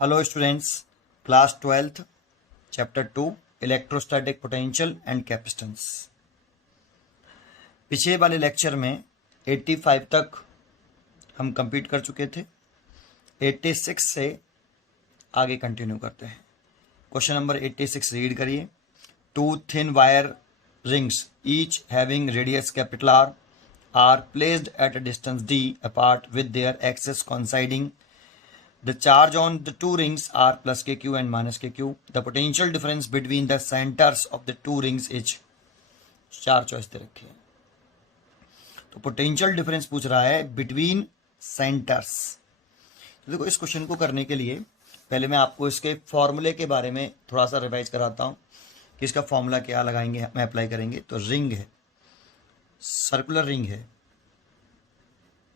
Hello students, class 12th chapter 2 electrostatic potential and capacitance. पिछले वाले lecture में 85 तक हम कंप्लीट कर चुके थे। 86 से आगे कंटिन्यू करते हैं। क्वेश्चन नंबर 86 रीड करिए। Two thin wire rings each having radius capital R are placed at a distance D apart with their axes coinciding. The charge on the two rings are plus kq and minus kq. The potential difference between the centers of the two rings is. चार choice दे रखे हैं, तो potential difference पूछ रहा है between centres. तो देखो, इस क्वेश्चन को करने के लिए पहले मैं आपको इसके फॉर्मूले के बारे में थोड़ा सा रिवाइज कराता हूँ कि इसका फॉर्मूला क्या लगाएंगे, मैं अप्लाई करेंगे। तो रिंग है, सर्कुलर रिंग है,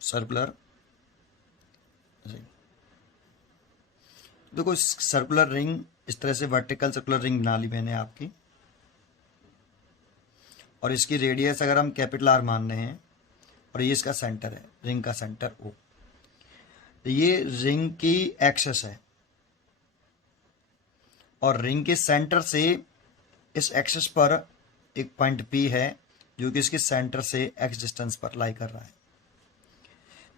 सर्कुलर रिंग। देखो, इस सर्कुलर रिंग इस तरह से वर्टिकल सर्कुलर रिंग बना ली मैंने आपकी, और इसकी रेडियस अगर हम कैपिटल आर मान रहे हैं, और ये इसका सेंटर है, रिंग का सेंटर ओ। तो ये रिंग की एक्सेस है, और रिंग के सेंटर से इस एक्सेस पर एक पॉइंट पी है जो कि इसके सेंटर से एक्स डिस्टेंस पर लाई कर रहा है।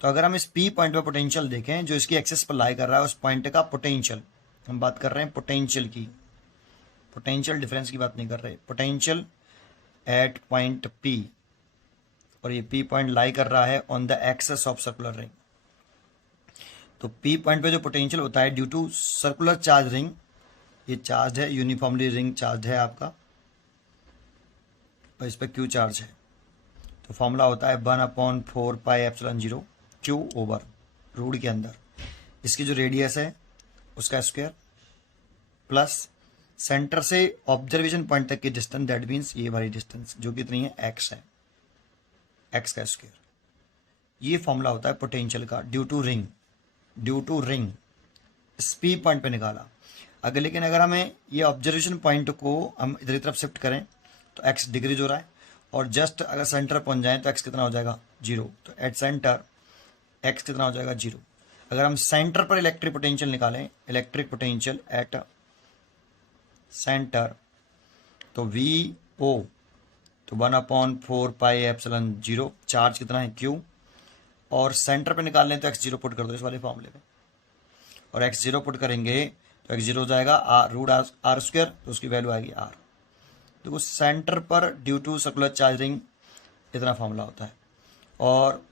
तो अगर हम इस P पॉइंट पर पोटेंशियल देखें जो इसकी एक्सेस पर लाई कर रहा है, उस पॉइंट का पोटेंशियल, हम बात कर रहे हैं पोटेंशियल की, पोटेंशियल डिफरेंस की बात नहीं कर रहे, पोटेंशियल एट पॉइंट P, और ये P पॉइंट लाई कर रहा है on the axis of circular ring. तो P पॉइंट पे जो पोटेंशियल होता है due to circular charge ring, ये चार्ज है, यूनिफॉर्मली रिंग चार्ज है आपका, और इस पर Q चार्ज है। तो फॉर्मूला होता है 1/4 pi epsilon 0 Q over root के अंदर इसकी जो रेडियस है उसका स्क्वायर प्लस सेंटर से ऑब्जर्वेशन पॉइंट तक की डिस्टेंस, दैट मीन्स ये वाली डिस्टेंस जो कितनी है, x है, x का स्क्वायर। ये फॉर्मूला होता है पोटेंशियल का due to ring, due to ring इस P पॉइंट पे निकाला। अगर लेकिन अगर हमें ये ऑब्जर्वेशन पॉइंट को हम इधर की तरफ शिफ्ट करें तो x डिक्रीज हो रहा है, और जस्ट अगर सेंटर पहुंच जाए तो x कितना हो जाएगा, 0। तो एट सेंटर x कितना हो जाएगा, 0। अगर हम सेंटर पर इलेक्ट्रिक पोटेंशियल निकालें, इलेक्ट्रिक पोटेंशियल एट सेंटर, तो VO, तो 1/4 पाई एप्सिलॉन 0, चार्ज कितना है Q, और सेंटर पे निकाल लें तो x 0 पुट कर दो इस वाले फॉर्मूले में, और x 0 पुट करेंगे तो x 0 हो जाएगा r स्क्वायर, तो उसकी वैल्यू आएगी r। देखो, सेंटर पर due to circular charge ring इतना फॉर्मूला होता है, और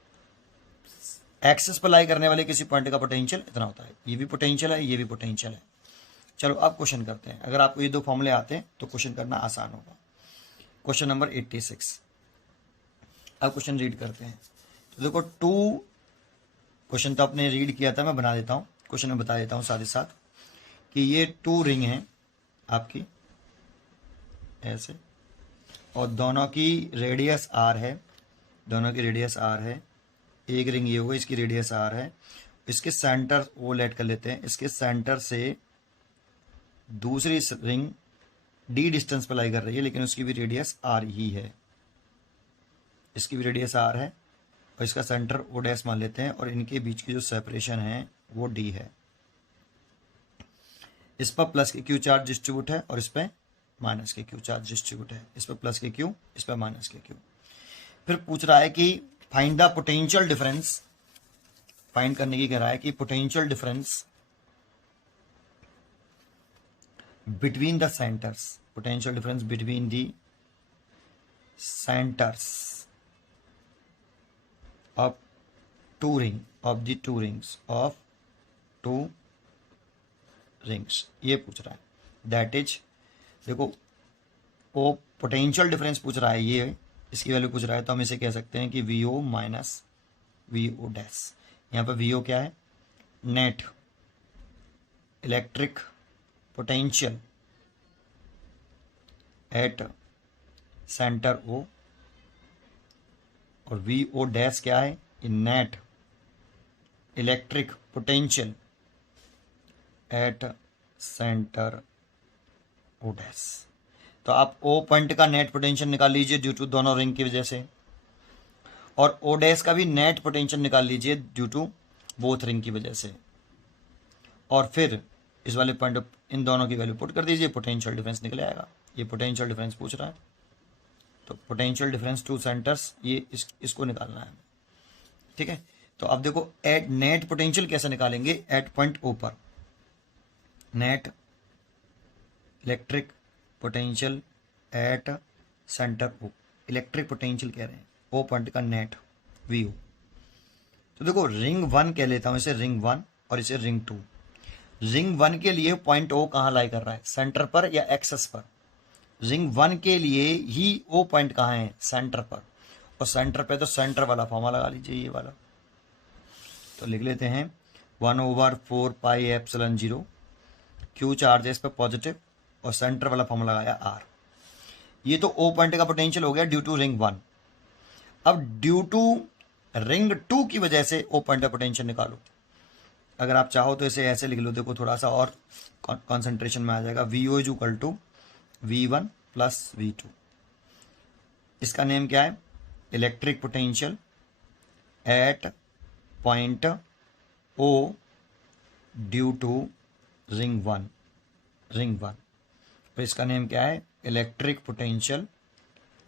एक्सेस पर लाई करने वाले किसी पॉइंट का पोटेंशियल इतना होता है। ये भी पोटेंशियल है, ये भी पोटेंशियल है। चलो अब क्वेश्चन करते हैं। अगर आपको ये दो फॉर्मूले आते हैं तो क्वेश्चन करना आसान होगा। Question number 86। अब क्वेश्चन रीड करते हैं। तो देखो, क्वेश्चन तो आपने रीड किया था, मैं बना देता हूँ, क्वेश्चन में बता देता हूँ साथ ही साथ कि ये 2 रिंग हैं आपकी ऐसे, और दोनों की रेडियस r है, दोनों की रेडियस r है। एक रिंग ये होगा, इसकी रेडियस r है, इसके सेंटर वो लेट कर लेते हैं, इसके सेंटर से दूसरी रिंग d डिस्टेंस पर लाई कर रही है, लेकिन उसकी भी रेडियस r ही है, इसकी भी रेडियस r है, और इसका सेंटर o डैश मान लेते हैं, और इनके बीच की जो सेपरेशन है वो d है। इस पर प्लस के Q चार्ज डिस्ट्रीब्यूट है, और इस पर माइनस के Q चार्ज डिस्ट्रीब्यूट है। इस पर प्लस के Q, इस पर माइनस के Q। फिर पूछ रहा है कि find the potential difference, find करने की कह रहा है कि potential difference between the centres, potential difference between the centres of two ring, of the two rings, of two rings, ये पूछ रहा है। दैट इज, देखो, वो पोटेंशियल डिफरेंस पूछ रहा है, ये इसकी वैल्यू पूछ रहा है, तो हम इसे कह सकते हैं कि VO माइनस VO डैश। यहाँ पर VO क्या है, net electric potential at centre O, और VO डैश क्या है, net electric potential at centre O dash. तो आप O पॉइंट का नेट पोटेंशियल निकाल लीजिए ड्यू टू दोनों रिंग की वजह से, और O डैश का भी नेट पोटेंशियल निकाल लीजिए ड्यू टू बोथ रिंग की वजह से, और फिर इस वाले पॉइंट इन दोनों की वैल्यू पुट कर दीजिए, पोटेंशियल डिफरेंस निकल आएगा। ये पोटेंशियल डिफरेंस पूछ रहा है, तो पोटेंशियल डिफरेंस टू सेंटर्स ये इसको निकालना है, ठीक है। तो अब देखो एट नेट पोटेंशियल कैसे निकालेंगे एट पॉइंट ओ पर। Net electric potential at centre O, electric potential कह रहे हैं, ओ पॉइंट का नेट वी ओ। तो देखो रिंग 1 कह लेता हूं इसे, रिंग 1 और इसे रिंग 2। रिंग 1 के लिए पॉइंट ओ कहाँ लाई कर रहा है, सेंटर पर या एक्सेस पर। रिंग 1 के लिए ही ओ पॉइंट कहाँ है, सेंटर पर, और सेंटर पे तो सेंटर वाला फॉर्मूला लगा लीजिए, ये वाला। तो लिख लेते हैं 1/4πε0, क्यू चार्ज है इस पर पॉजिटिव, और सेंटर वाला फॉर्मूला लगाया आर। ये तो ओ पॉइंट का पोटेंशियल हो गया ड्यू टू रिंग 1। अब ड्यू टू रिंग 2 की वजह से ओ पॉइंट का पोटेंशियल निकालो। अगर आप चाहो तो इसे ऐसे लिख लो, देखो थोड़ा सा और कॉन्सेंट्रेशन में आ जाएगा। V O is equal to V1 plus V2। इसका नेम क्या है, electric potential at point O due to ring 1। तो इसका नेम क्या है, electric potential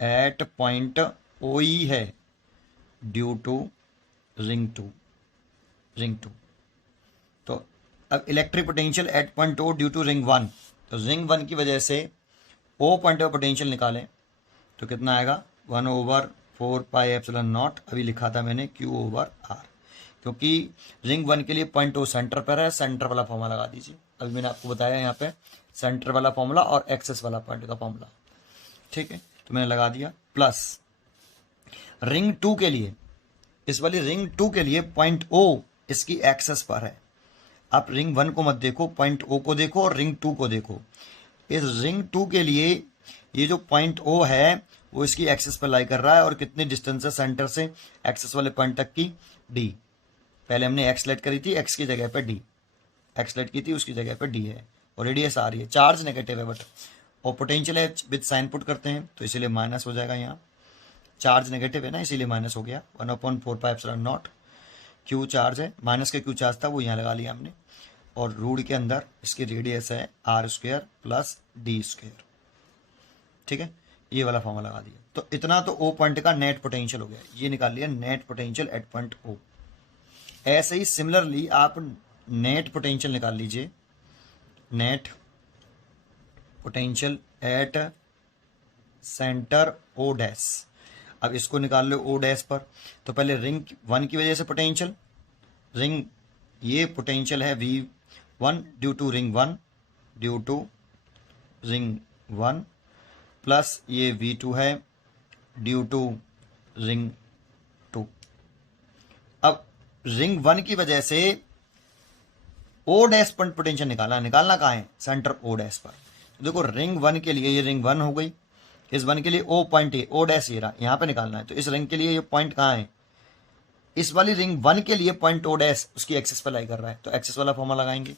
at point O E है ड्यू टू रिंग 2। तो अब electric potential at point O due to ring 1, तो रिंग 1 की वजह से ओ पॉइंट का पोटेंशियल निकालें तो कितना आएगा 1/4πε0, अभी लिखा था मैंने Q/R, क्योंकि रिंग 1 के लिए पॉइंट ओ सेंटर पर है, सेंटर वाला फॉर्मूला लगा दीजिए। अभी मैंने आपको बताया यहाँ पे सेंटर वाला फॉर्मूला और एक्सेस वाला पॉइंट का फॉर्मूला, ठीक है, तो मैंने लगा दिया। प्लस रिंग 2 के लिए, इस वाली रिंग 2 के लिए पॉइंट ओ इसकी एक्सेस पर है। आप रिंग 1 को मत देखो, पॉइंट ओ को देखो और रिंग 2 को देखो। इस रिंग 2 के लिए ये जो पॉइंट ओ है वो इसकी एक्सेस पर लाई कर रहा है, और कितनी डिस्टेंस है सेंटर से एक्सेस वाले पॉइंट तक की, डी। पहले हमने एक्स लेट करी थी, एक्स की जगह पे डी, एक्स लेट की थी उसकी जगह पे डी है, और रेडियस आ रही है। चार्ज नेगेटिव है बट, और पोटेंशियल है विद साइन पुट करते हैं तो इसीलिए माइनस हो जाएगा। यहाँ चार्ज नेगेटिव है ना, इसीलिए माइनस हो गया। 1/4πε0 क्यू चार्ज है, माइनस का क्यू चार्ज था वो यहाँ लगा लिया हमने, और रूट के अंदर इसकी रेडियस है r² प्लस d², ठीक है, ये वाला फॉर्मूला लगा दिया। तो इतना तो ओ पॉइंट का नेट पोटेंशियल हो गया, ये निकाल लिया net potential at point O. ऐसे ही सिमिलरली आप नेट पोटेंशियल निकाल लीजिए, net potential at centre O dash. अब इसको निकाल लो ओ डैश पर, तो पहले रिंग 1 की वजह से पोटेंशियल, रिंग ये पोटेंशियल है V1 due to ring 1 plus ये V2 है ड्यू टू रिंग 2। अब रिंग 1 की वजह से ओ डैश पॉइंट पोटेंशियल निकालना कहाँ है, सेंटर ओ डैश पर। तो देखो रिंग 1 के लिए ये रिंग 1 हो गई, इस 1 के लिए ओ पॉइंट है, ओ डैश ये रहा, यहाँ पे निकालना है। तो इस रिंग के लिए ये पॉइंट कहाँ है, इस वाली रिंग 1 के लिए पॉइंट ओ डैश उसकी एक्सेस पर लाई कर रहा है, तो एक्सेस वाला फॉर्मूला लगाएंगे।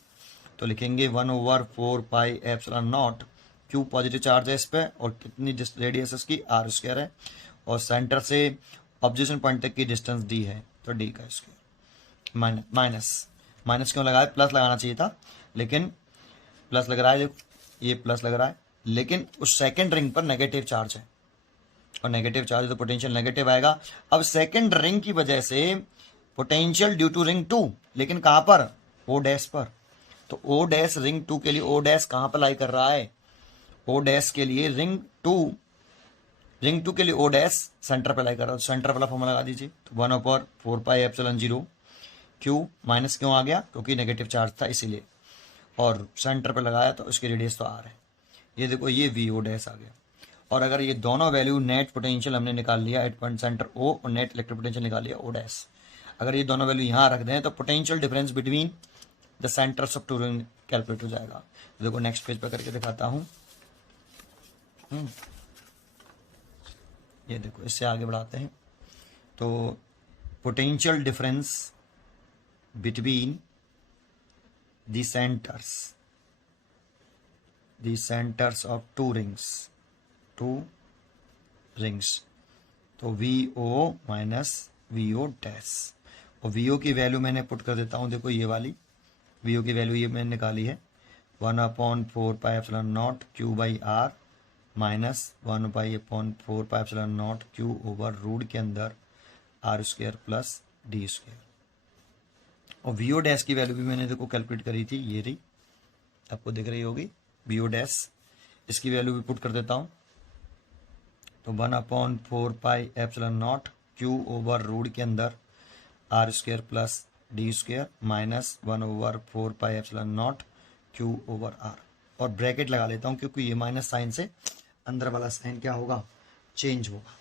तो लिखेंगे 1/4πε0, क्यू पॉजिटिव चार्ज है इस पे, और कितनी रेडियस इसकी r² है, और सेंटर से ऑब्जेक्शन पॉइंट तक की डिस्टेंस d है, तो d का स्क्वायर। माइनस क्यों लगाया, प्लस लगाना चाहिए था, लेकिन प्लस लग रहा है, देखो ये प्लस लग रहा है, लेकिन उस सेकेंड रिंग पर नेगेटिव चार्ज है, और नेगेटिव चार्ज तो पोटेंशियल नेगेटिव आएगा। अब सेकेंड रिंग की वजह से पोटेंशियल ड्यू टू रिंग 2, लेकिन कहां पर, ओ डैश पर। तो ओ डैश रिंग 2 के लिए ओ डैश कहां पर लाई कर रहा है, ओ डैश के लिए रिंग 2 के लिए ओ डैश सेंटर पर लाई कर रहा है, सेंटर वाला फॉर्मूला लगा दीजिए। तो 1/4πε0, क्यू माइनस क्यों आ गया, क्योंकि नेगेटिव चार्ज था इसीलिए, और सेंटर पर लगाया तो उसकी रेडियस तो आर है। ये देखो ये वी ओ डैश आ गया। और अगर ये दोनों वैल्यू, नेट पोटेंशियल हमने निकाल लिया एट पॉइंट सेंटर ओ, और नेट इलेक्ट्रिक पोटेंशियल निकाल लिया ओ डैश, अगर ये दोनों वैल्यू यहाँ रख दें तो potential difference between the centres of two ring calculate हो जाएगा। तो देखो नेक्स्ट पेज पर करके दिखाता हूँ। ये देखो इससे आगे बढ़ाते हैं। तो potential difference between the centres of two rings, तो VO माइनस VO डैश, और VO की वैल्यू मैंने पुट कर देता हूँ, देखो ये वाली VO की वैल्यू ये मैंने निकाली है 1/4πε0 Q by R minus 1/4πε0 Q over root के अंदर R square plus D square. और वी ओ डैश की वैल्यू भी मैंने देखो कैलकुलेट करी थी, ये रही, आपको दिख रही होगी वी ओ डैश। इसकी वैल्यू भी पुट कर देता हूँ, तो 1/4πε0 क्यू ओवर रूट के अंदर R square plus D square minus 1/4πε0 Q over R. और ब्रैकेट लगा लेता हूँ क्योंकि ये माइनस साइन से अंदर वाला साइन क्या होगा, चेंज होगा।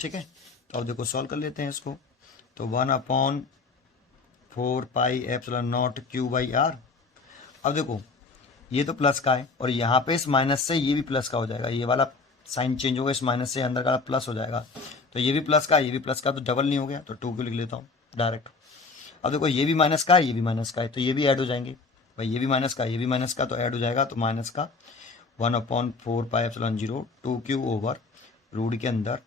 ठीक है, तो अब देखो सॉल्व कर लेते हैं इसको। तो 1/4πε0 क्यू बाई आर। अब देखो ये तो प्लस का है और यहाँ पे इस माइनस से ये भी प्लस का हो जाएगा, ये वाला साइन चेंज होगा, इस माइनस से अंदर का प्लस हो जाएगा, तो ये भी प्लस का, ये भी प्लस का, तो डबल नहीं हो गया, तो 2 को लिख लेता हूँ डायरेक्ट। अब देखो ये भी माइनस का है, ये भी माइनस का है, तो ये भी ऐड हो जाएंगे भाई, ये भी माइनस का, ये भी माइनस का, तो ऐड हो जाएगा, तो माइनस का 1/4πε0 2 क्यू ओवर रूट के अंदर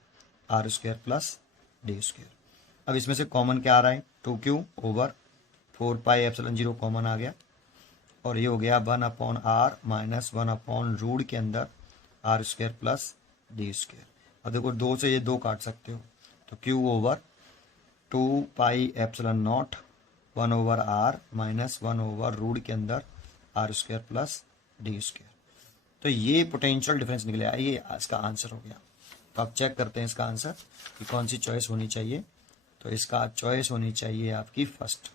R square plus D square. अब इसमें से कॉमन क्या आ रहा है, 2 क्यू ओवर 4πε0 कॉमन आ गया, और ये हो गया 1/r माइनस 1/रूट के अंदर R square plus D square. अब देखो 2 से ये 2 काट सकते हो, तो क्यू ओवर 2πε0 1/r माइनस 1/रूट के अंदर R square plus D square. तो ये पोटेंशियल डिफरेंस निकले, ये इसका आंसर हो गया। तो आप चेक करते हैं इसका आंसर कि कौन सी चॉइस होनी चाहिए। तो इसका चॉइस होनी चाहिए आपकी फर्स्ट,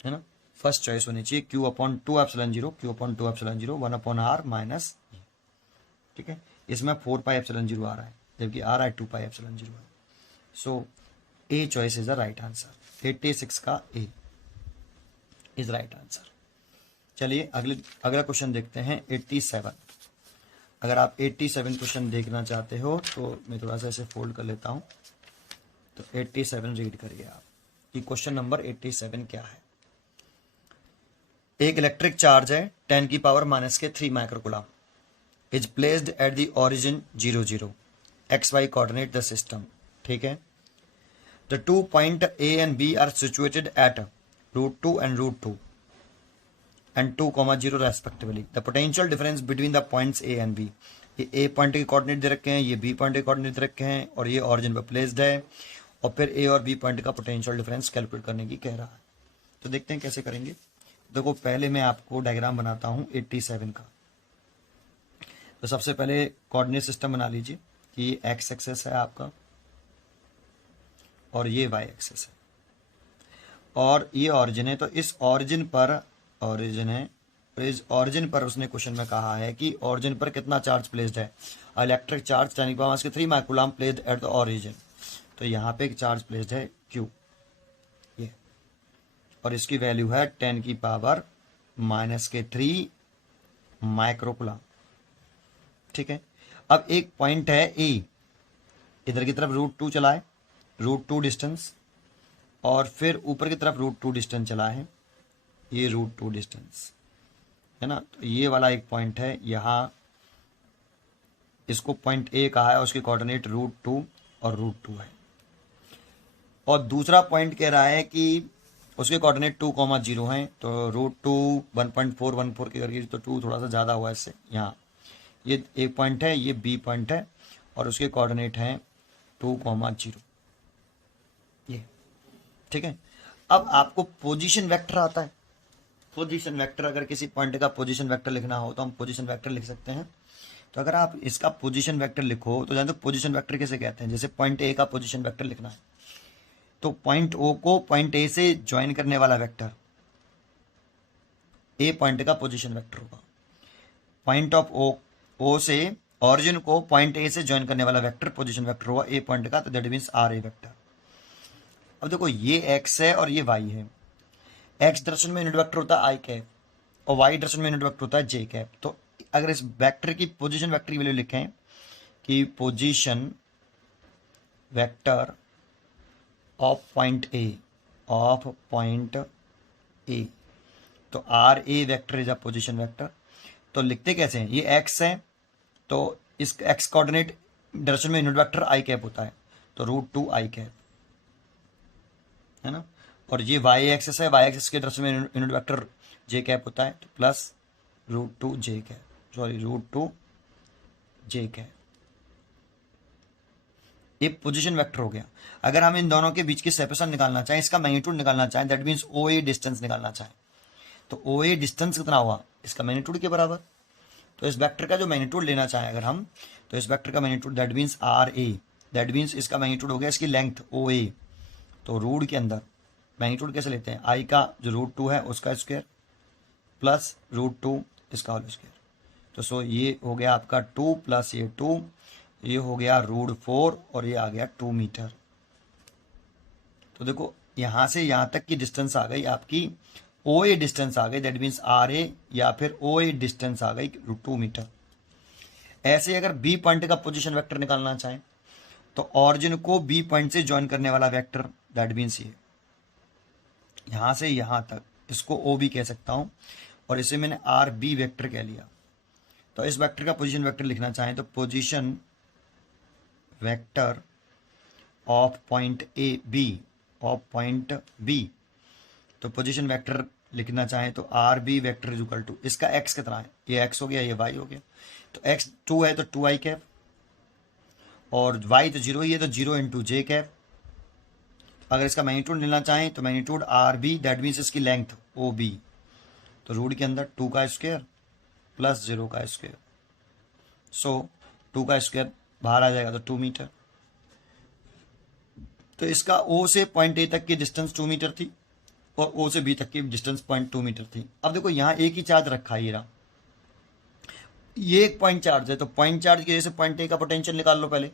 है ना, फर्स्ट चॉइस होनी चाहिए Q/2ε0 Q/2ε0 1/r माइनस, ठीक है, इसमें 4πε0 आ रहा है जबकि आ रहा है 2πε0 है। So A choice is the right answer, 86 का ए इज राइट आंसर। चलिए अगला क्वेश्चन देखते हैं 87। अगर आप 87 क्वेश्चन देखना चाहते हो तो मैं थोड़ा सा ऐसे फोल्ड कर लेता हूं, तो 87 रीड करिए आप कि क्वेश्चन नंबर 87 क्या है। एक इलेक्ट्रिक चार्ज है 10⁻³ microcoulomb is placed at the origin 0 0 XY coordinate the system. ठीक है, द 2 पॉइंट A and B are situated at √2 and √2 and 2,0 respectively. The potential difference between the points A and B। ये A point के coordinate दे रखे हैं, ये B point के कोऑर्डिनेट दे रखे हैं, और ये ओरिजिन पर प्लेस्ड है, और फिर A और B पॉइंट का पोटेंशियल डिफरेंस कैलकुलेट करने की कह रहा है। तो देखते हैं कैसे करेंगे। देखो पहले मैं आपको डायग्राम बनाता हूं 87 का। तो सबसे पहले कोऑर्डिनेट सिस्टम बना लीजिए कि ये एक्स एक्सेस है आपका और ये वाई एक्सेस है, और ये ऑरिजिन है। तो इस ऑरिजिन पर ऑरिजिन है, तो इस ऑरिजिन पर उसने क्वेश्चन में कहा है कि ऑरिजिन पर कितना चार्ज प्लेस्ड है, electric charge 10⁻³ microcoulomb placed at the origin. तो यहाँ पे एक चार्ज प्लेस्ड है Q, ये, और इसकी वैल्यू है 10⁻³ माइक्रोकूलम। ठीक है, अब एक पॉइंट है A, इधर की तरफ √2 चला है, √2 डिस्टेंस, और फिर ऊपर की तरफ √2 डिस्टेंस चला है, ये √2 डिस्टेंस है ना। तो ये वाला एक पॉइंट है, यहाँ इसको पॉइंट A कहा है, उसके कोऑर्डिनेट √2 और √2 है। और दूसरा पॉइंट कह रहा है कि उसके कोऑर्डिनेट 2,0 हैं, तो √2 1.414 के करके, तो 2 थोड़ा सा ज़्यादा हुआ इससे। यहाँ ये एक पॉइंट है, ये B पॉइंट है, और उसके कोऑर्डिनेट हैं 2,0 ये। ठीक है, अब आपको पोजीशन वेक्टर आता है। पोजीशन वेक्टर, अगर किसी पॉइंट का पोजीशन वेक्टर लिखना हो तो हम पोजीशन वेक्टर लिख सकते हैं। तो अगर आप इसका पोजीशन वेक्टर लिखो तो जानते हो पोजीशन वेक्टर किसे कहते हैं। जैसे पॉइंट A का पोजीशन वेक्टर लिखना है तो पॉइंट O को पॉइंट A से ज्वाइन करने वाला वेक्टर A पॉइंट का पोजीशन वेक्टर होगा। पॉइंट ऑफ O से ऑरिजिन को पॉइंट A से ज्वाइन करने वाला वेक्टर पोजीशन वेक्टर होगा A पॉइंट का, तो दैट मींस RA वेक्टर। अब देखो ये X है और ये Y है। X डायरेक्शन में यूनिट वेक्टर होता है i कैप, और Y डायरेक्शन में यूनिट वेक्टर होता है j कैप। तो अगर इस वेक्टर की पोजीशन वेक्टर की वैल्यू लिखें कि position vector of point A, तो RA vector is a position vector. तो लिखते कैसे हैं, ये X है, तो इस X कोऑर्डिनेट डायरेक्शन में यूनिट वेक्टर i कैप होता है, तो √2 i कैप, है ना। और ये Y एक्सिस है, Y एक्सिस के डायरेक्शन में यूनिट वेक्टर j कैप होता है, तो plus √2 j cap, sorry √2 j cap. ये पोजीशन वेक्टर हो गया। अगर हम इन दोनों के बीच की सेपरेशन निकालना चाहें, इसका मैग्नीट्यूड निकालना चाहें, दैट मीन्स OA डिस्टेंस निकालना चाहें, तो OA डिस्टेंस कितना हुआ इसका मैग्नीट्यूड के बराबर। तो इस वेक्टर का जो मैग्नीट्यूड लेना चाहें अगर हम, तो इस वेक्टर का magnitude that means RA, that means इसका मैग्नीट्यूड हो गया इसकी लेंथ OA। तो रूट के अंदर मैग्नीट्यूड कैसे लेते हैं, I का जो √2 है उसका स्क्वायर प्लस √2 इसका होल स्क्वायर। तो सो ये हो गया आपका 2 प्लस ये 2, ये हो गया √4 और ये आ गया 2 मीटर। तो देखो यहाँ से यहाँ तक की डिस्टेंस आ गई आपकी OA डिस्टेंस आ गई, दैट मीन्स RA, या फिर OA डिस्टेंस आ गई 2 मीटर। ऐसे अगर B पॉइंट का पोजीशन वेक्टर निकालना चाहें तो ऑरिजिन को B पॉइंट से ज्वाइन करने वाला वेक्टर, दैट मीन्स ये यहाँ से यहाँ तक, इसको OB कह सकता हूँ और इसे मैंने RB वेक्टर कह लिया। तो इस वेक्टर का पोजीशन वेक्टर लिखना चाहें तो position vector of point B, तो पोजीशन वेक्टर लिखना चाहें तो RB vector is equal to, इसका x कितना है, ये x हो गया, ये y हो गया, तो x 2 है तो 2i कैप, और y तो 0 ही है तो 0 इंटू j कैप। अगर इसका मैग्नीट्यूड लेना चाहें तो मैग्नीट्यूड RB, दैट मीन्स इसकी लेंथ OB, तो रूट के अंदर 2 का स्क्वायर प्लस 0 का स्क्वायर, सो 2 का स्क्वायर बाहर आ जाएगा तो 2 मीटर। तो इसका O से पॉइंट A तक की डिस्टेंस 2 मीटर थी और O से B तक की डिस्टेंस 0.2 मीटर थी। अब देखो यहाँ एक ही चार्ज रखा है, ये एक पॉइंट चार्ज है, तो पॉइंट चार्ज की वजह से पॉइंट A का पोटेंशियल निकाल लो पहले,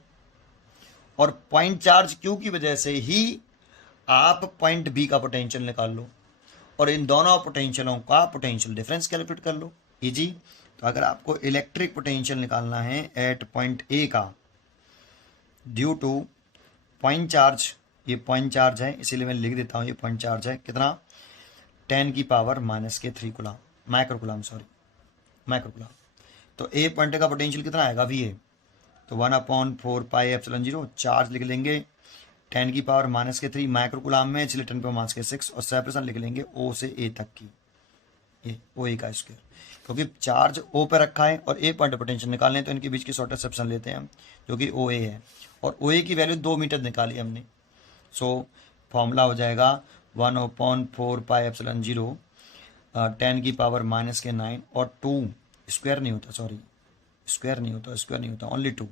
और पॉइंट चार्ज Q की वजह से ही आप पॉइंट B का पोटेंशियल निकाल लो, और इन दोनों पोटेंशियलों का पोटेंशियल डिफरेंस कैलकुलेट कर लो, इजी। तो अगर आपको इलेक्ट्रिक पोटेंशियल निकालना है एट पॉइंट A का ड्यू टू पॉइंट चार्ज, ये पॉइंट चार्ज है इसीलिए मैं लिख देता हूँ, ये पॉइंट चार्ज है कितना 10⁻³ कूलम, माइक्रो कूलम। तो A पॉइंट का पोटेंशियल कितना आएगा VA, तो 1/4πε0 चार्ज लिख लेंगे 10⁻³ माइक्रो कूलम में, इसलिए 10⁻6, और सेपरेशन लिख लेंगे O से A तक की, ये OA का स्क्वायर, क्योंकि चार्ज O पे रखा है और A पॉइंट पोटेंशियल निकालने तो इनके बीच की शॉर्टेस्ट सेक्शन लेते हैं हम, जो कि OA है, और OA की वैल्यू 2 मीटर निकाली हमने। सो फॉर्मूला हो जाएगा 1/4πε0 10⁻⁹ और 2 स्क्वायर नहीं होता, ओनली 2।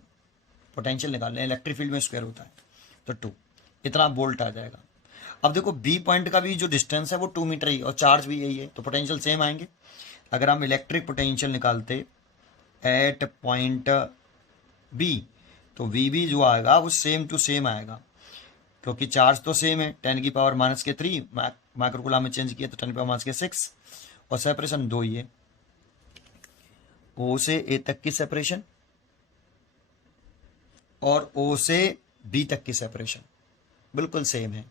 पोटेंशियल निकालने इलेक्ट्रिक फील्ड में स्क्वायर होता है तो 2, इतना वोल्ट आ जाएगा। अब देखो B पॉइंट का भी जो डिस्टेंस है वो 2 मीटर ही और चार्ज भी यही है, तो पोटेंशियल सेम आएंगे। अगर हम इलेक्ट्रिक पोटेंशियल निकालते एट पॉइंट B तो VB जो आएगा वो सेम टू सेम आएगा, क्योंकि चार्ज तो सेम है 10⁻³ माइक्रो कूलम में चेंज किया तो 10⁻6, और सेपरेशन 2 ही है, O से A तक की सेपरेशन और O से B तक की सेपरेशन बिल्कुल सेम है,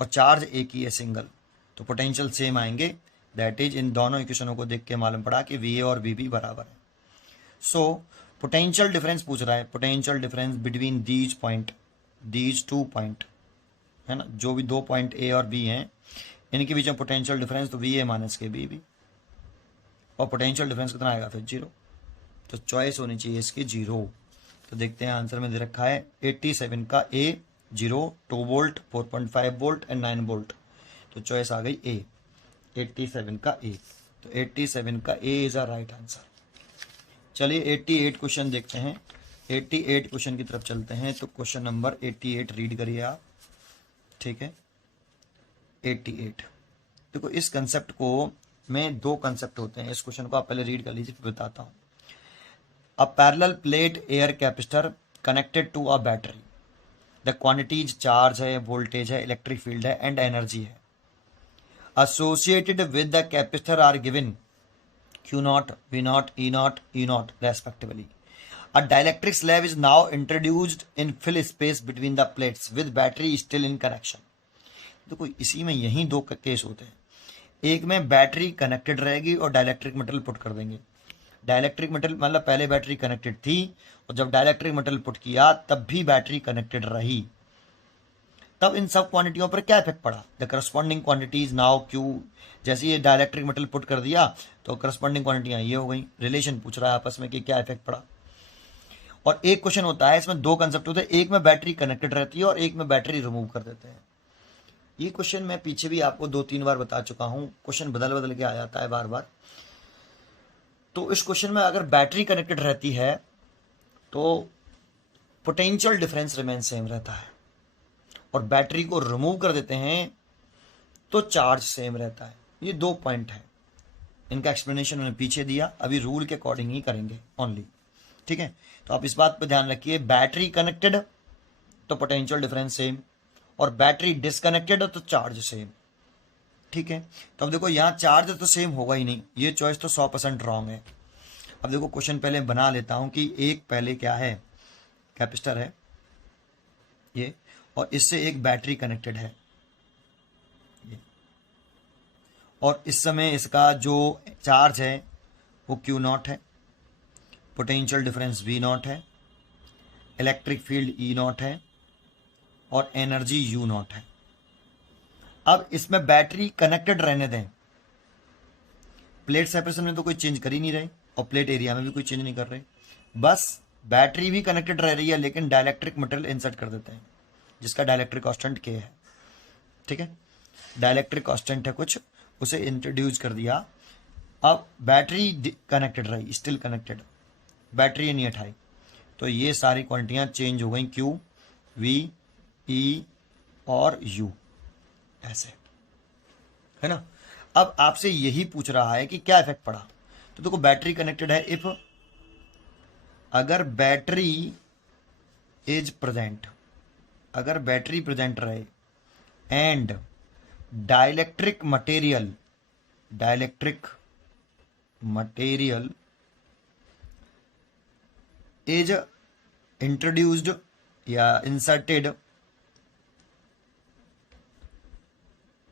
और चार्ज एक ही है सिंगल, तो पोटेंशियल सेम आएंगे। दैट इज इन दोनों इक्वेशनों को देख के मालूम पड़ा कि VA और VB बराबर है। सो पोटेंशियल डिफरेंस पूछ रहा है, potential difference between these 2 point है ना, जो भी 2 पॉइंट A और B हैं इनके बीच में पोटेंशियल डिफरेंस, तो VA-VB, और पोटेंशियल डिफरेंस कितना आएगा फिर 0, तो चॉइस होनी चाहिए इसकी 0। तो देखते हैं आंसर में दे रखा है 87 का A 0, 2 volt, 4.5 volt and 9 volt, तो चॉइस आ गई A, 87 का A। तो 87 का A is a right answer. चलिए 88 क्वेश्चन देखते हैं, 88 क्वेश्चन की तरफ चलते हैं। तो क्वेश्चन नंबर 88 रीड करिए आप, ठीक है। 88 देखो, इस कंसेप्ट को में 2 कंसेप्ट होते हैं, इस क्वेश्चन को आप पहले रीड कर लीजिए फिर बताता हूँ। A parallel plate air capacitor connected to a battery, the quantities charge है, वोल्टेज है, इलेक्ट्रिक फील्ड है एंड एनर्जी है associated with the capacitor are given Q0, V0, E0, E0 respectively. A dielectric slab is now introduced in fill space between the plates with battery still in connection. देखो इसी में यही 2 case होते हैं, एक में battery connected रहेगी और डाइलेक्ट्रिक मेटल पुट कर देंगे। डाइलेक्ट्रिक मेटल मतलब पहले बैटरी कनेक्टेड थी और जब डाइलेक्ट्रिक मेटल पुट किया तब भी बैटरी कनेक्टेड रही, तब इन सब क्वांटिटियों पर क्या इफेक्ट पड़ा, the corresponding quantities now Q, जैसे ये डाइलेक्ट्रिक मेटल पुट कर दिया तो करस्पॉन्डिंग क्वांटिटियां ये हो गई, रिलेशन पूछ रहा है आपस में कि क्या इफेक्ट पड़ा। और एक क्वेश्चन होता है इसमें दो कंसेप्ट होते हैं, एक में बैटरी कनेक्टेड रहती है और एक में बैटरी रिमूव कर देते हैं। ये क्वेश्चन मैं पीछे भी आपको 2-3 बार बता चुका हूं, क्वेश्चन बदल बदल के आ जाता है बार बार। तो इस क्वेश्चन में अगर बैटरी कनेक्टेड रहती है तो पोटेंशियल डिफरेंस रिमेन सेम रहता है, और बैटरी को रिमूव कर देते हैं तो चार्ज सेम रहता है। ये 2 पॉइंट है, इनका एक्सप्लेनेशन मैंने पीछे दिया, अभी रूल के अकॉर्डिंग ही करेंगे ओनली, ठीक है। तो आप इस बात पर ध्यान रखिए, बैटरी कनेक्टेड तो पोटेंशियल डिफरेंस सेम, और बैटरी डिसकनेक्टेड तो चार्ज सेम, ठीक है। तो अब देखो यहाँ चार्ज तो सेम होगा ही नहीं, ये चॉइस तो 100% रॉन्ग है। अब देखो क्वेश्चन पहले बना लेता हूं कि एक पहले क्या है, कैपेसिटर है ये, और इससे एक बैटरी कनेक्टेड है ये, और इस समय इसका जो चार्ज है वो Q0 है, पोटेंशियल डिफरेंस V0 है, इलेक्ट्रिक फील्ड E0 है, और एनर्जी U0 है। अब इसमें बैटरी कनेक्टेड रहने दें, प्लेट सेपरेशन में तो कोई चेंज कर ही नहीं रहे और प्लेट एरिया में भी कोई चेंज नहीं कर रहे, बस बैटरी भी कनेक्टेड रह रही है लेकिन डाइलेक्ट्रिक मटेरियल इंसर्ट कर देते हैं जिसका डाइलेक्ट्रिक कांस्टेंट K है, ठीक है। डाइलेक्ट्रिक कांस्टेंट है कुछ, उसे इंट्रोड्यूस कर दिया। अब बैटरी कनेक्टेड रही, स्टिल कनेक्टेड, बैटरी नहीं हटाई, तो ये सारी क्वांटिटियां चेंज हो गई, Q, V, E और U, ऐसे है ना। अब आपसे यही पूछ रहा है कि क्या इफेक्ट पड़ा, तो देखो बैटरी कनेक्टेड है, इफ अगर बैटरी इज प्रेजेंट, अगर बैटरी प्रेजेंट रहे and dielectric material is introduced या inserted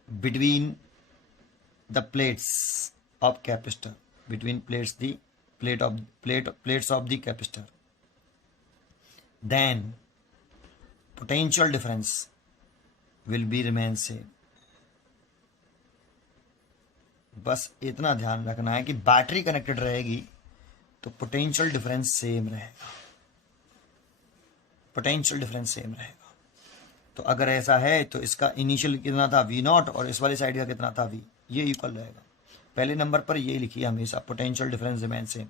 between the plates of capacitor, between plates the plates of the capacitor, then potential difference will be remain same। बस इतना ध्यान रखना है कि बैटरी कनेक्टेड रहेगी तो पोटेंशियल डिफरेंस सेम रहेगा, पोटेंशियल डिफरेंस सेम रहेगा। तो अगर ऐसा है तो इसका इनिशियल कितना था V0 और इस वाली साइड का कितना था V, ये इक्वल रहेगा। पहले नंबर पर ये लिखिए हमेशा, पोटेंशियल डिफरेंस रिमेन सेम।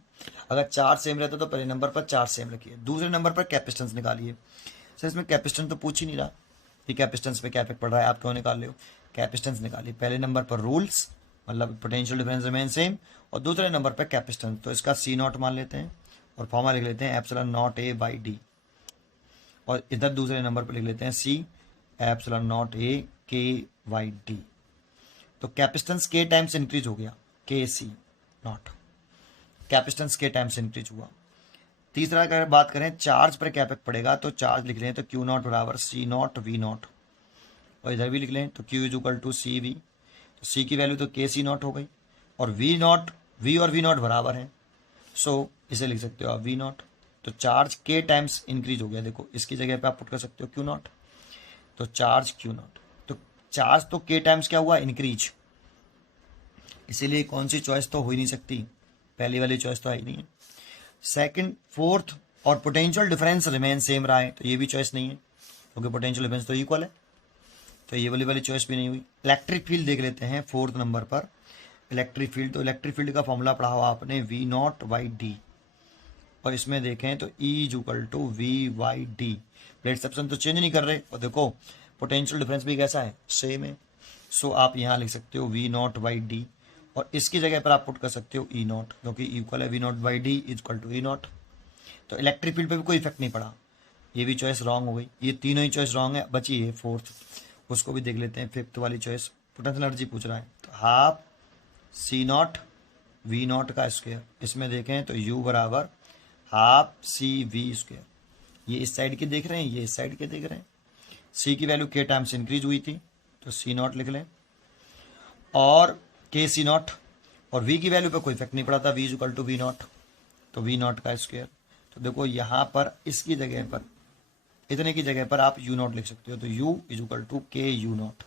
अगर चार्ज सेम रहता तो पहले नंबर पर चार्ज सेम रखिए, दूसरे नंबर पर कैपेसिटेंस निकालिए। सर इसमें कैपेसिटेंस तो पूछ ही नहीं रहा कि कैपेसिटेंस पे क्या इफेक्ट पड़ रहा है, आप क्यों निकाल रहे हो, कैपेसिटेंस निकालिए। पहले नंबर पर रूल्स मतलब पोटेंशियल डिफरेंस रिमेन सेम, और दूसरे नंबर पर कैपेसिटेंस, तो इसका C0 मान लेते हैं और फॉर्मूला लिख लेते हैं ε0A/d, और इधर दूसरे नंबर पर लिख लेते हैं C ε0A/K/d। तो कैपेसिटेंस K टाइम्स इंक्रीज हो गया, KC0, capacitance K times increase हुआ। तीसरा अगर बात करें चार्ज पर क्या इफेक्ट पड़ेगा, तो चार्ज लिख लें तो Q0 बराबर C0 V0, और इधर भी लिख लें तो Q इक्वल टू CV, तो C की वैल्यू तो KC0 हो गई, और V और V0 बराबर है, सो इसे लिख सकते हो आप V0। तो चार्ज K टाइम्स इंक्रीज हो गया, देखो इसकी जगह पे आप पुट कर सकते हो Q0, तो चार्ज Q0, तो चार्ज तो K टाइम्स क्या हुआ, इंक्रीज, इसीलिए कौन सी चॉइस तो हो ही नहीं सकती, पहली वाली चॉइस तो है ही नहीं है। सेकंड, फोर्थ, और पोटेंशियल डिफरेंस रिमेन सेम रहा है, तो ये भी चॉइस नहीं है क्योंकि पोटेंशियल डिफरेंस तो इक्वल है, तो ये वाली चॉइस भी नहीं हुई। इलेक्ट्रिक फील्ड देख लेते हैं फोर्थ नंबर पर, इलेक्ट्रिक फील्ड, तो इलेक्ट्रिक फील्ड का फॉर्मूला पढ़ा हुआ आपने V0/d, और इसमें देखें तो E equal to V/d, plate section तो चेंज नहीं कर रहे, और देखो पोटेंशियल डिफरेंस भी कैसा है, सेम है, सो आप यहाँ लिख सकते हो V0/d, और इसकी जगह पर आप पुट कर सकते हो E0 क्योंकि इक्वल है V0/d इक्वल टू E0। तो इलेक्ट्रिक फील्ड पे भी कोई इफेक्ट नहीं पड़ा, ये भी चॉइस रॉन्ग हो गई, ये तीनों ही चॉइस रॉन्ग है, बची है फोर्थ, उसको भी देख लेते हैं। फिफ्थ वाली चॉइस पोटेंशियल एनर्जी पूछ रहा है, तो हाफ C0 V0 का स्क्वायर, इसमें देखें तो U बराबर हाफ CV², ये इस साइड के देख रहे हैं, ये इस साइड के देख रहे हैं। C की वैल्यू K टाइम्स इंक्रीज हुई थी तो C0 लिख लें, और KC0, और V की वैल्यू पे कोई इफेक्ट नहीं पड़ा था, V इक्वल टू V0, तो V0 का स्क्वायर। तो देखो यहाँ पर इसकी जगह पर इतने की जगह पर आप यू नॉट लिख सकते हो, तो यू इज इक्वल टू के यू नॉट।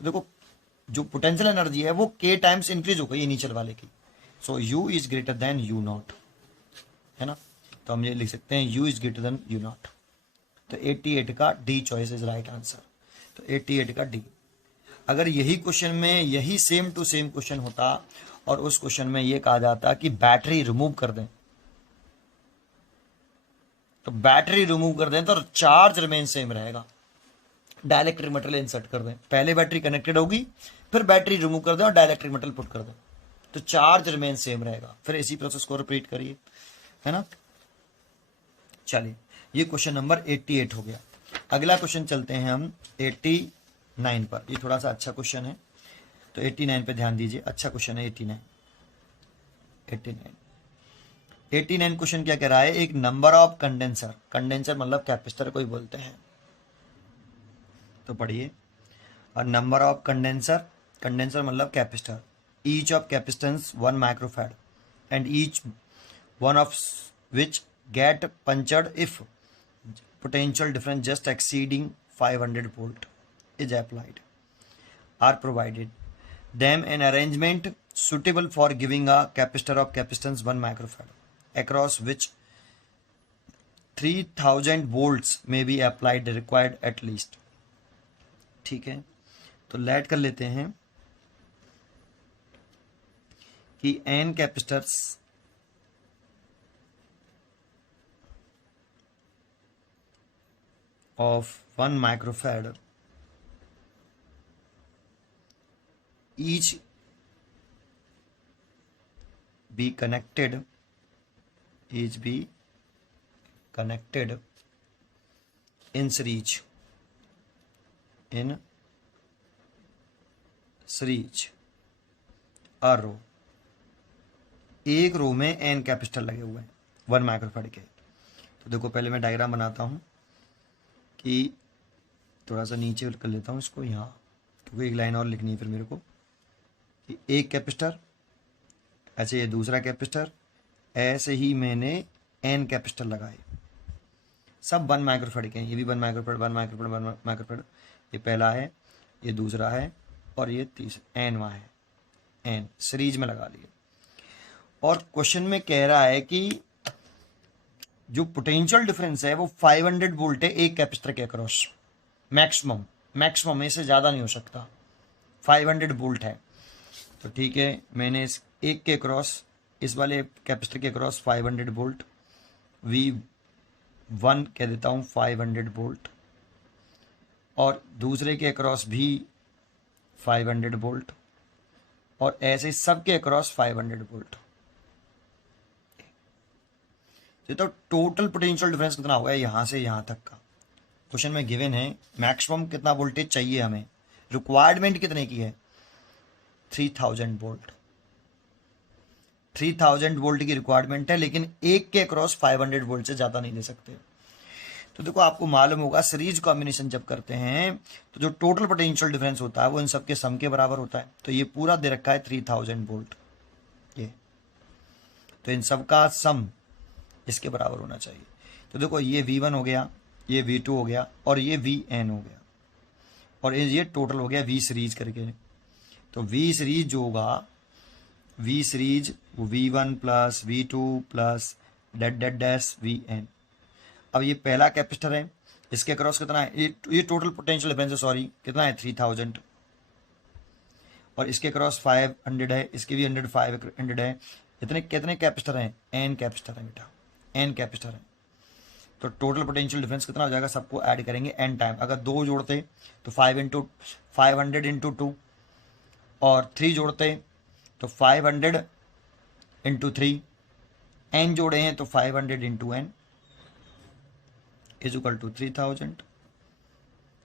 तो देखो जो पोटेंशियल एनर्जी है वो के टाइम्स इंक्रीज हो गई इनिशियल वाले की, so you is greater than you not, है ना। तो हम ये लिख सकते हैं you is greater than you not. तो 88 का D choice is right answer. तो 88 का डी। अगर यही क्वेश्चन में यही सेम टू सेम क्वेश्चन होता और उस क्वेश्चन में ये कहा जाता कि बैटरी रिमूव कर दें, तो बैटरी रिमूव कर दें तो चार्ज रिमेन सेम रहेगा। डाइलेक्ट्रिक मटेरियल इंसर्ट कर दें, पहले बैटरी कनेक्टेड होगी, फिर बैटरी रिमूव कर दें और डाइलेक्ट्रिक मटेरियल पुट कर दें, तो चार्ज रिमेन सेम रहेगा। फिर इसी प्रोसेस को रिपीट करिए, है ना। चलिए ये क्वेश्चन नंबर 88 हो गया। अगला क्वेश्चन चलते हैं हम 89 पर। ये थोड़ा सा अच्छा क्वेश्चन है, तो 89 पे ध्यान दीजिए। अच्छा क्वेश्चन है 89। 89 क्वेश्चन क्या कह रहा है, एक नंबर ऑफ कंडेंसर, कंडेंसर मतलब कैपेसिटर को ही बोलते हैं, तो पढ़िए। और नंबर ऑफ कंडेंसर, कंडेंसर मतलब capacitor, each of capacitance 1 microfarad and each one of which get punctured if potential difference just exceeding 500 volt is applied are provided them an arrangement suitable for giving a capacitor of capacitance 1 microfarad across which 3000 volts may be applied required at least। ठीक है, तो late कर लेते हैं कि n capacitors of 1 microfarad each be connected in series a row। एक रो में n capacitor लगे हुए हैं 1 माइक्रोफैराड के। तो देखो पहले मैं डायग्राम बनाता हूं कि थोड़ा सा नीचे कर लेता हूँ इसको यहाँ, क्योंकि एक लाइन और लिखनी है फिर मेरे को कि एक कैपेसिटर, ऐसे ये दूसरा कैपेसिटर, ऐसे ही मैंने n कैपेसिटर लगाए, सब 1 माइक्रोफैराड के हैं। ये भी 1 माइक्रोफैराड 1 माइक्रोफैराड 1 माइक्रोफैराड, ये पहला है, ये दूसरा है और ये तीसरा n वहाँ है, n सीरीज में लगा लिए। और क्वेश्चन में कह रहा है कि जो पोटेंशियल डिफरेंस है वो 500 वोल्ट है एक कैपेसिटर के अक्रॉस, मैक्सिमम इससे ज़्यादा नहीं हो सकता, 500 वोल्ट है। तो ठीक है, मैंने इस एक के अक्रॉस, इस वाले कैपेसिटर के अक्रॉस 500 वोल्ट, V1 कह देता हूँ 500 वोल्ट, और दूसरे के अक्रॉस भी 500 वोल्ट, और ऐसे सब के अक्रॉस 500 वोल्ट। तो टोटल पोटेंशियल डिफरेंस कितना होगा यहां से यहां तक का। क्वेश्चन में गिवन है मैक्सिमम कितना वोल्टेज चाहिए हमें, रिक्वायरमेंट कितने की है 3000 वोल्ट, 3000 वोल्ट की रिक्वायरमेंट है, लेकिन एक के क्रॉस 500 वोल्ट से ज़्यादा नहीं ले सकते। तो देखो आपको मालूम होगा सीरीज कॉम्बिनेशन जब करते हैं तो जो टोटल पोटेंशियल डिफरेंस होता है वो इन सब के सम के बराबर होता है। तो ये पूरा दे रखा है 3000 वोल्ट, ये तो इन सब का सम इसके बराबर होना चाहिए। तो देखो ये V1 हो गया, ये V2 हो गया और ये Vn हो गया, और ये टोटल हो गया V सीरीज करके। तो V सीरीज जो होगा, V सीरीज वो V1 plus V2 plus dash Vn। अब ये पहला कैपेसिटर है, इसके अक्रॉस कितना है, ये टोटल पोटेंशियल डिफरेंस है, सॉरी कितना है 3000, और इसके अक्रॉस 500 है, इसके भी 500 है। इतने कितने कैपेसिटर हैं, n कैपेसिटर है बेटा, n कैपेसिटर है। तो टोटल पोटेंशियल डिफरेंस कितना हो जाएगा, सबको ऐड करेंगे n टाइम। अगर 2 जोड़ते तो 500 इंटू 2, और 3 जोड़ते तो 500 इंटू 3, n जोड़े हैं तो 500 into n is equal to 3000।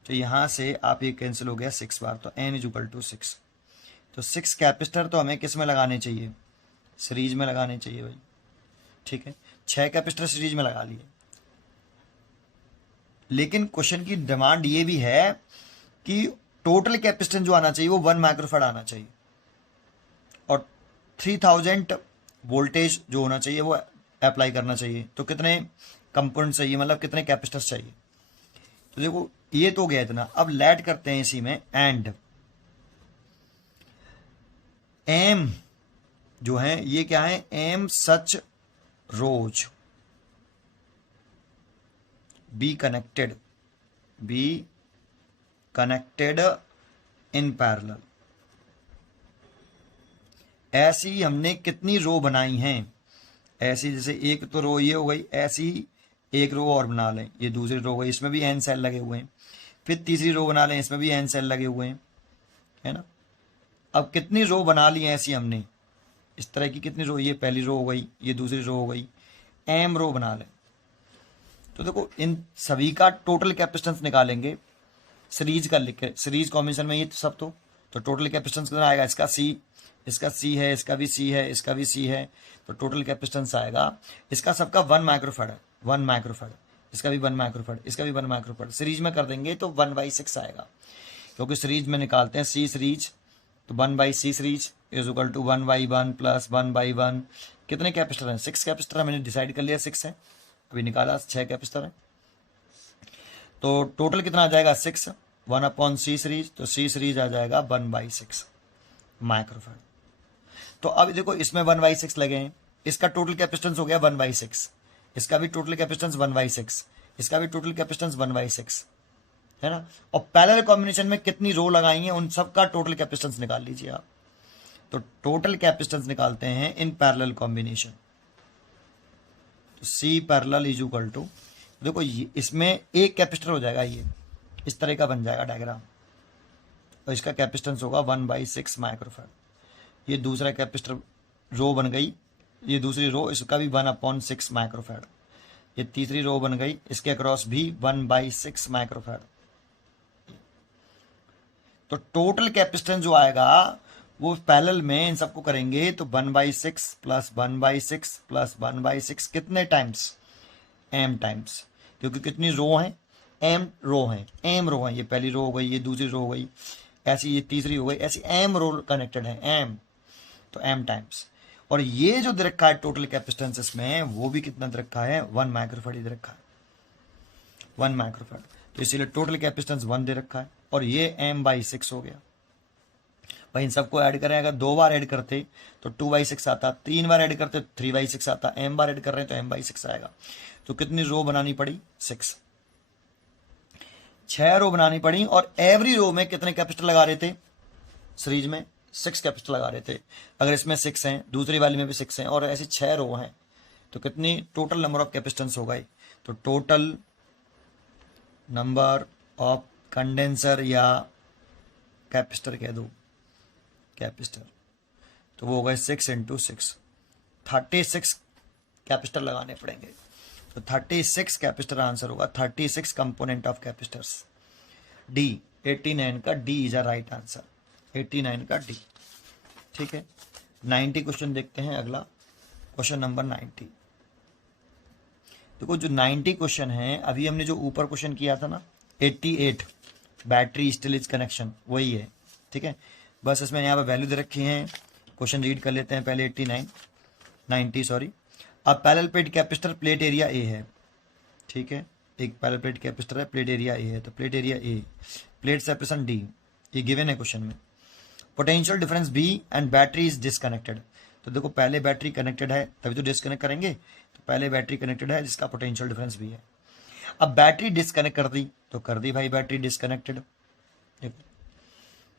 तो यहाँ से आप ये कैंसिल हो गया 6 बार, तो n इज इक्वल टू 6। तो 6 कैपेसिटर तो हमें किस में लगाने चाहिए, सीरीज में लगाने चाहिए भाई, ठीक है। 6 कैपेसिटर सीरीज में लगा लिए, लेकिन क्वेश्चन की डिमांड ये भी है कि टोटल कैपेसिटेंस जो आना चाहिए वो 1 माइक्रोफैराड आना चाहिए, और 3000 वोल्टेज जो होना चाहिए वो अप्लाई करना चाहिए। तो कितने कंपोनेंट चाहिए, मतलब कितने कैपेसिटर्स चाहिए, तो देखो ये तो गया इतना। अब लेट करते हैं इसी में एंड एम जो है ये क्या है, M such rows be connected in parallel. ऐसी हमने कितनी रो बनाई हैं, ऐसी जैसे एक तो रो ये हो गई, ऐसी एक रो और बना लें, ये दूसरी रो गई, इसमें भी एन सेल लगे हुए हैं। फिर तीसरी रो बना लें, इसमें भी एन सेल लगे हुए हैं, है ना। अब कितनी रो बना ली हैं ऐसी हमने, इस तरह की कितनी रो, ये पहली रो हो गई, ये दूसरी रो हो गई, एम रो बना लें। तो देखो इन सभी का टोटल कैपेसिटेंस निकालेंगे सीरीज का लिख के, सीरीज कॉम्बिनेशन में ये सब तो टोटल कैपेसिटेंस कितना आएगा, इसका सी है, इसका भी सी है, इसका भी सी है, तो टोटल कैपेसिटेंस आएगा इसका सबका 1 माइक्रोफैड है, 1 माइक्रोफैड, इसका भी 1 माइक्रोफैड, इसका भी 1 माइक्रोफैड। सीरीज में कर देंगे तो 1/6 आएगा, क्योंकि सीरीज में निकालते हैं सी सीरीज, तो 1/C series is equal to 1/1 plus 1/1। कितने कैपेसिटर हैं, 6 कैपेसिटर है, मैंने डिसाइड कर लिया 6 है, अभी निकाला 6 कैपेसिटर है। तो टोटल कितना आ जाएगा 6, 1/C सीरीज, तो C सीरीज आ जाएगा 1/6 माइक्रोफैड। तो अब देखो इसमें 1/6 लगे हैं, इसका टोटल कैपेसिटेंस हो गया 1/6, इसका भी टोटल कैपेसिटेंस 1/6, इसका भी टोटल कैपेसिटेंस 1/6, है ना। और पैरेलल कॉम्बिनेशन में कितनी रो लगाई हैं उन सब का टोटल कैपेसिटेंस निकाल लीजिए आप। तो टोटल कैपेसिटेंस निकालते हैं इन पैरेलल कॉम्बिनेशन, तो C parallel is equal to, देखो इसमें एक कैपेसिटर हो जाएगा, ये इस तरह का बन जाएगा डायग्राम, और इसका कैपेसिटेंस होगा 1/6 माइक्रोफैड। ये दूसरा कैपेसिटर रो बन गई, ये दूसरी रो, इसका भी 1/6 माइक्रोफैड। ये तीसरी रो बन गई, इसके अक्रॉस भी 1/6 माइक्रोफैड। तो टोटल कैपेसिटेंस जो आएगा वो पैरेलल में इन सबको करेंगे तो 1/6 प्लस 1/6 प्लस 1/6 कितने टाइम्स, एम टाइम्स, क्योंकि कितनी रो हैं, एम रो हैं, ये पहली रो हो गई, ये दूसरी रो हो गई, ऐसी ये तीसरी हो गई, ऐसी एम रो कनेक्टेड है, एम, तो एम टाइम्स। और ये जो दे रखा है टोटल कैपेसिटेंस इसमें, वो भी कितना दे रखा है, 1 माइक्रोफैड ही दे रखा है, 1 माइक्रोफैड। तो इसीलिए टोटल कैपेसिटेंस 1 दे रखा है, और ये m/6 हो गया। भाई इन सबको ऐड करें, अगर 2 बार ऐड करते तो 2/6 आता, 3 बार ऐड करते तो 3/6 आता, m बार ऐड कर रहे हैं तो m/6 आएगा। तो कितनी रो बनानी पड़ी, 6 रो बनानी पड़ी। और एवरी रो में कितने कैपेसिटर लगा रहे थे, सीरीज में 6 कैपेसिटर लगा रहे थे। अगर इसमें 6 हैं, दूसरी वाली में भी 6 हैं, और ऐसी 6 रो हैं, तो कितनी टोटल नंबर ऑफ कैपेसिटेंस हो गई, तो टोटल नंबर ऑफ कंडेंसर या कैपेसिटर कह दो, कैपेसिटर, तो वो हो गए 6 × 6, 36 कैपेसिटर लगाने पड़ेंगे। तो 36 कैपेसिटर आंसर होगा, 36 कंपोनेंट ऑफ कैपेसिटर्स। डी 89 का D is a right answer, 89 का डी। ठीक है, 90 क्वेश्चन देखते हैं। अगला क्वेश्चन नंबर 90। देखो जो 90 क्वेश्चन है, अभी हमने जो ऊपर क्वेश्चन किया था ना 88 बैटरी स्टिल इज कनेक्शन, वही है। ठीक है, बस इसमें यहाँ पे वैल्यू दे रखी है, क्वेश्चन रीड कर लेते हैं पहले। 90 सॉरी। अब parallel plate capacitor plate area A है, ठीक है, एक पैरेलल प्लेट कैपेसिटर है, प्लेट एरिया ए है, तो plate area A, plate separation D, ये गिवन है क्वेश्चन में। Potential difference B and battery is disconnected. तो देखो पहले बैटरी कनेक्टेड है तभी तो डिस्कनेक्ट करेंगे, तो पहले बैटरी कनेक्टेड है जिसका पोटेंशियल डिफरेंस भी है। अब बैटरी डिस्कनेक्ट कर दी तो कर दी भाई बैटरी डिस्कनेक्टेड,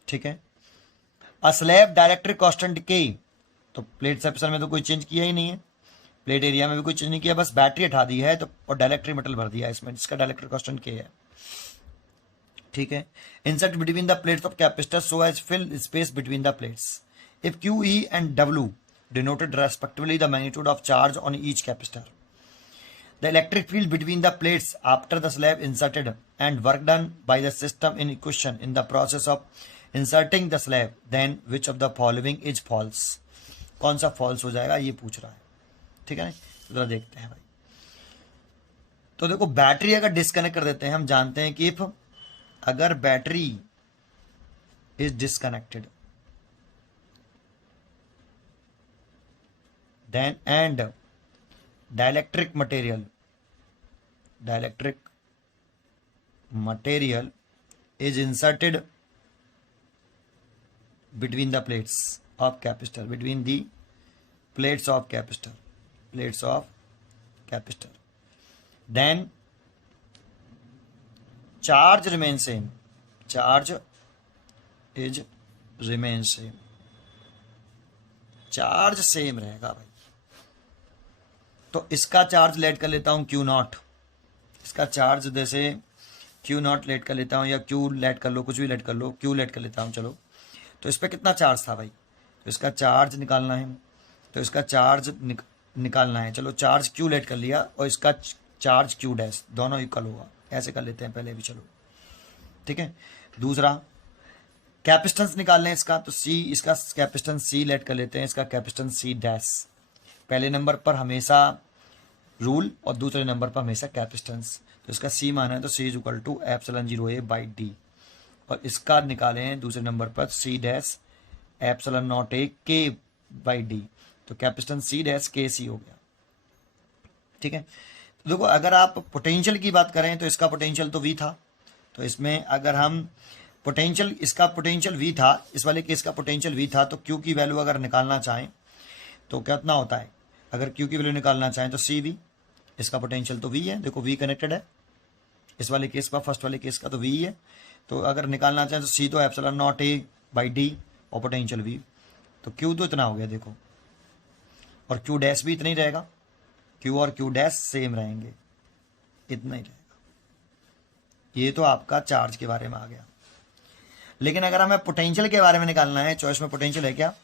ठीक है। अ स्लैब डायरेक्ट्रिक कांस्टेंट के, तो प्लेट सेपरेशन में तो कोई चेंज किया ही नहीं है, प्लेट एरिया में भी कोई चेंज नहीं किया, बस बैटरी हटा दी है तो और डायरेक्ट्रिक मेटल भर दिया है इसमें, जिसका डायरेक्ट्रिक कांस्टेंट के है। ठीक है, insert between the plates of capacitor so as fill space between the plates if Q E and W denoted respectively the magnitude of charge on each capacitor. The electric field between the plates after the slab inserted and work done by the system in question in the process of inserting the slab, then which of the following is false? कौन सा false हो जाएगा ये पूछ रहा है, ठीक है ना। जरा देखते हैं भाई। तो देखो बैटरी अगर डिस्कनेक्ट कर देते हैं, हम जानते हैं कि if अगर battery is disconnected then and dielectric material is inserted between the plates of capacitor, between the plates of capacitor, then charge remains same, charge is remains same, charge same रहेगा भाई। तो इसका चार्ज लेट कर लेता हूं Q not, इसका charge जैसे Q not let कर लेता हूं, या क्यू लेट कर लो, कुछ भी लेट कर लो, क्यू लेट कर लेता हूं। चलो, तो इस पर कितना चार्ज था भाई, तो इसका चार्ज निकालना है, तो इसका चार्ज निकालना है। चलो, चार्ज क्यू लेट कर लिया और इसका चार्ज क्यू डैश, दोनों इक्वल होगा, ऐसे कर लेते हैं पहले भी। चलो ठीक है। दूसरा, कैपेसिटेंस निकालना है इसका, तो सी, इसका कैपेसिटेंस सी लेट कर लेते हैं, इसका कैपेसिटेंस सी डैश। पहले नंबर पर हमेशा रूल और दूसरे नंबर पर हमेशा कैपेसिटेंस। तो इसका सी माना है तो C is equal to epsilon 0A by D, और इसका निकाले हैं दूसरे नंबर पर C dash epsilon naught A के बाई डी, तो कैपेसिटेंस सी डैश के सी हो गया। ठीक है। तो देखो, अगर आप पोटेंशियल की बात करें तो इसका पोटेंशियल तो वी था, तो इसमें अगर हम पोटेंशियल, इसका पोटेंशियल वी था, इस वाले केस का पोटेंशियल वी था, तो क्यू की वैल्यू अगर निकालना चाहें तो कितना होता है, अगर क्यू की वैल्यू निकालना चाहें तो सी वी, इसका पोटेंशियल तो वी है, देखो वी कनेक्टेड है इस वाले केस का, फर्स्ट वाले केस का तो वी है। तो अगर निकालना चाहें तो सी तो epsilon naught A by D और पोटेंशियल वी, तो क्यू तो इतना हो गया देखो, और क्यू डैश भी इतना ही रहेगा, क्यू और क्यू डैश सेम रहेंगे, इतना ही रहेगा। ये तो आपका चार्ज के बारे में आ गया। लेकिन अगर हमें पोटेंशियल के बारे में निकालना है, चॉइस में पोटेंशियल है क्या,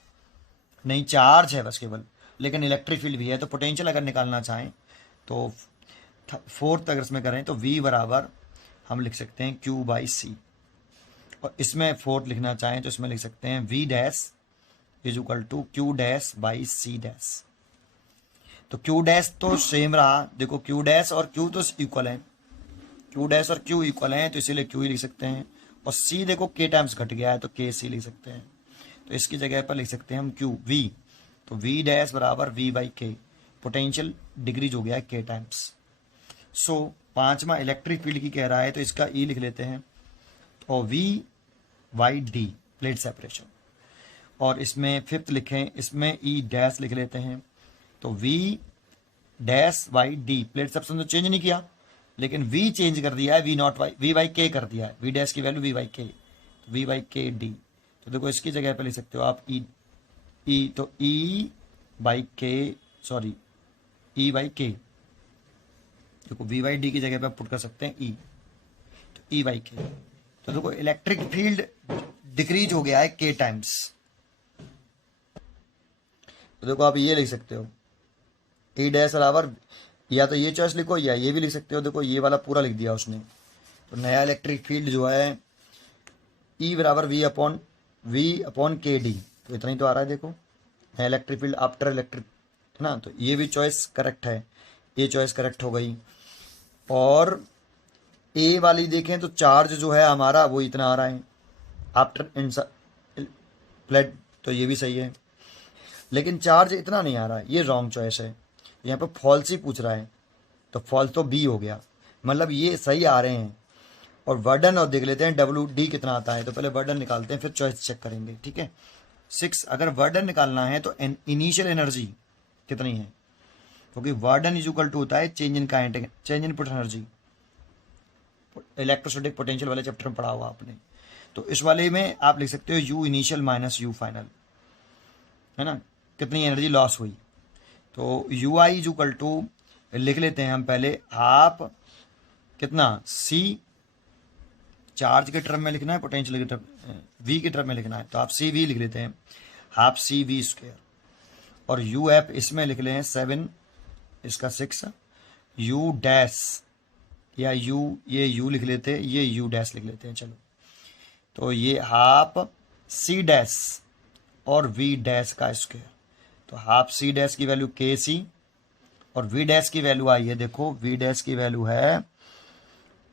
नहीं, चार्ज है बस केवल, लेकिन इलेक्ट्रिक फील्ड भी है। तो पोटेंशियल अगर निकालना चाहें तो फोर्थ अगर इसमें करें तो V बराबर हम लिख सकते हैं Q बाई सी, और इसमें फोर्थ लिखना चाहें तो इसमें लिख सकते हैं V dash is equal to Q dash by C dash. तो Q डैश तो सेम रहा, देखो Q डैश और Q तो इक्वल है, Q डैश और Q इक्वल हैं, तो इसीलिए Q ही लिख सकते हैं। और C देखो K टाइम्स घट गया है तो K C लिख सकते हैं, तो इसकी जगह पर लिख सकते हैं हम Q V, तो V डैश बराबर V by K, potential decrease हो गया है K टाइम्स। सो पांचवा इलेक्ट्रिक फील्ड की कह रहा है तो इसका E लिख लेते हैं, और V by D plate separation, और इसमें फिफ्थ लिखें, इसमें E डैश लिख लेते हैं, तो V dash by D plate separation तो चेंज नहीं किया, लेकिन V चेंज कर दिया है, V not by V by K कर दिया है, V डैश की वैल्यू V बाई K, तो V बाई K D। तो देखो इसकी जगह पे लिख सकते हो आप E तो E by K, sorry E by K, देखो V बाई D की जगह पे पुट कर सकते हैं E, तो E बाई K। तो देखो इलेक्ट्रिक फील्ड डिक्रीज हो गया है K टाइम्स। तो देखो आप ये लिख सकते हो E डैश बराबर, या तो ये चॉइस लिखो या ये भी लिख सकते हो, देखो ये वाला पूरा लिख दिया उसने। तो नया इलेक्ट्रिक फील्ड जो है E बराबर V अपॉन के डी, तो इतना ही तो आ रहा है देखो, नया इलेक्ट्रिक फील्ड आफ्टर इलेक्ट्रिक, है ना। तो ये भी चॉइस करेक्ट है, ये चॉइस करेक्ट हो गई। और ए वाली देखें तो चार्ज जो है हमारा वो इतना आ रहा है आफ्टर प्लेट, तो ये भी सही है, लेकिन चार्ज इतना नहीं आ रहा है, ये रॉन्ग चॉइस है। यहाँ पे फॉल्स ही पूछ रहा है, तो फॉल्स तो बी हो गया, मतलब ये सही आ रहे हैं। और वर्डन और देख लेते हैं WD कितना आता है, तो पहले वर्डन निकालते हैं फिर चॉइस चेक करेंगे, ठीक है। 6, अगर वर्डन निकालना है तो इनिशियल एनर्जी कितनी है, क्योंकि वर्डन इज इक्वल टू होता है change in kinetic, change in energy, electrostatic potential वाले चैप्टर में पढ़ा हुआ आपने। तो इस वाले में आप लिख सकते हो U initial minus U final, है ना, कितनी एनर्जी लॉस हुई। तो UI इज इक्वल टू लिख लेते हैं हम पहले हाफ, कितना C चार्ज के टर्म में लिखना है, पोटेंशियल के टर्म V के टर्म में लिखना है, तो आप CV लिख लेते हैं हाफ CV स्क्वायर, और UF इसमें लिख लें 7, इसका 6, U डैश या U, ये U लिख लेते हैं, ये U डैश लिख लेते हैं। चलो, तो ये हाफ C डैश और V डैश का स्क्वायर, तो हाफ C डैश की वैल्यू KC और V डैश की वैल्यू आई है, देखो V डैश की वैल्यू है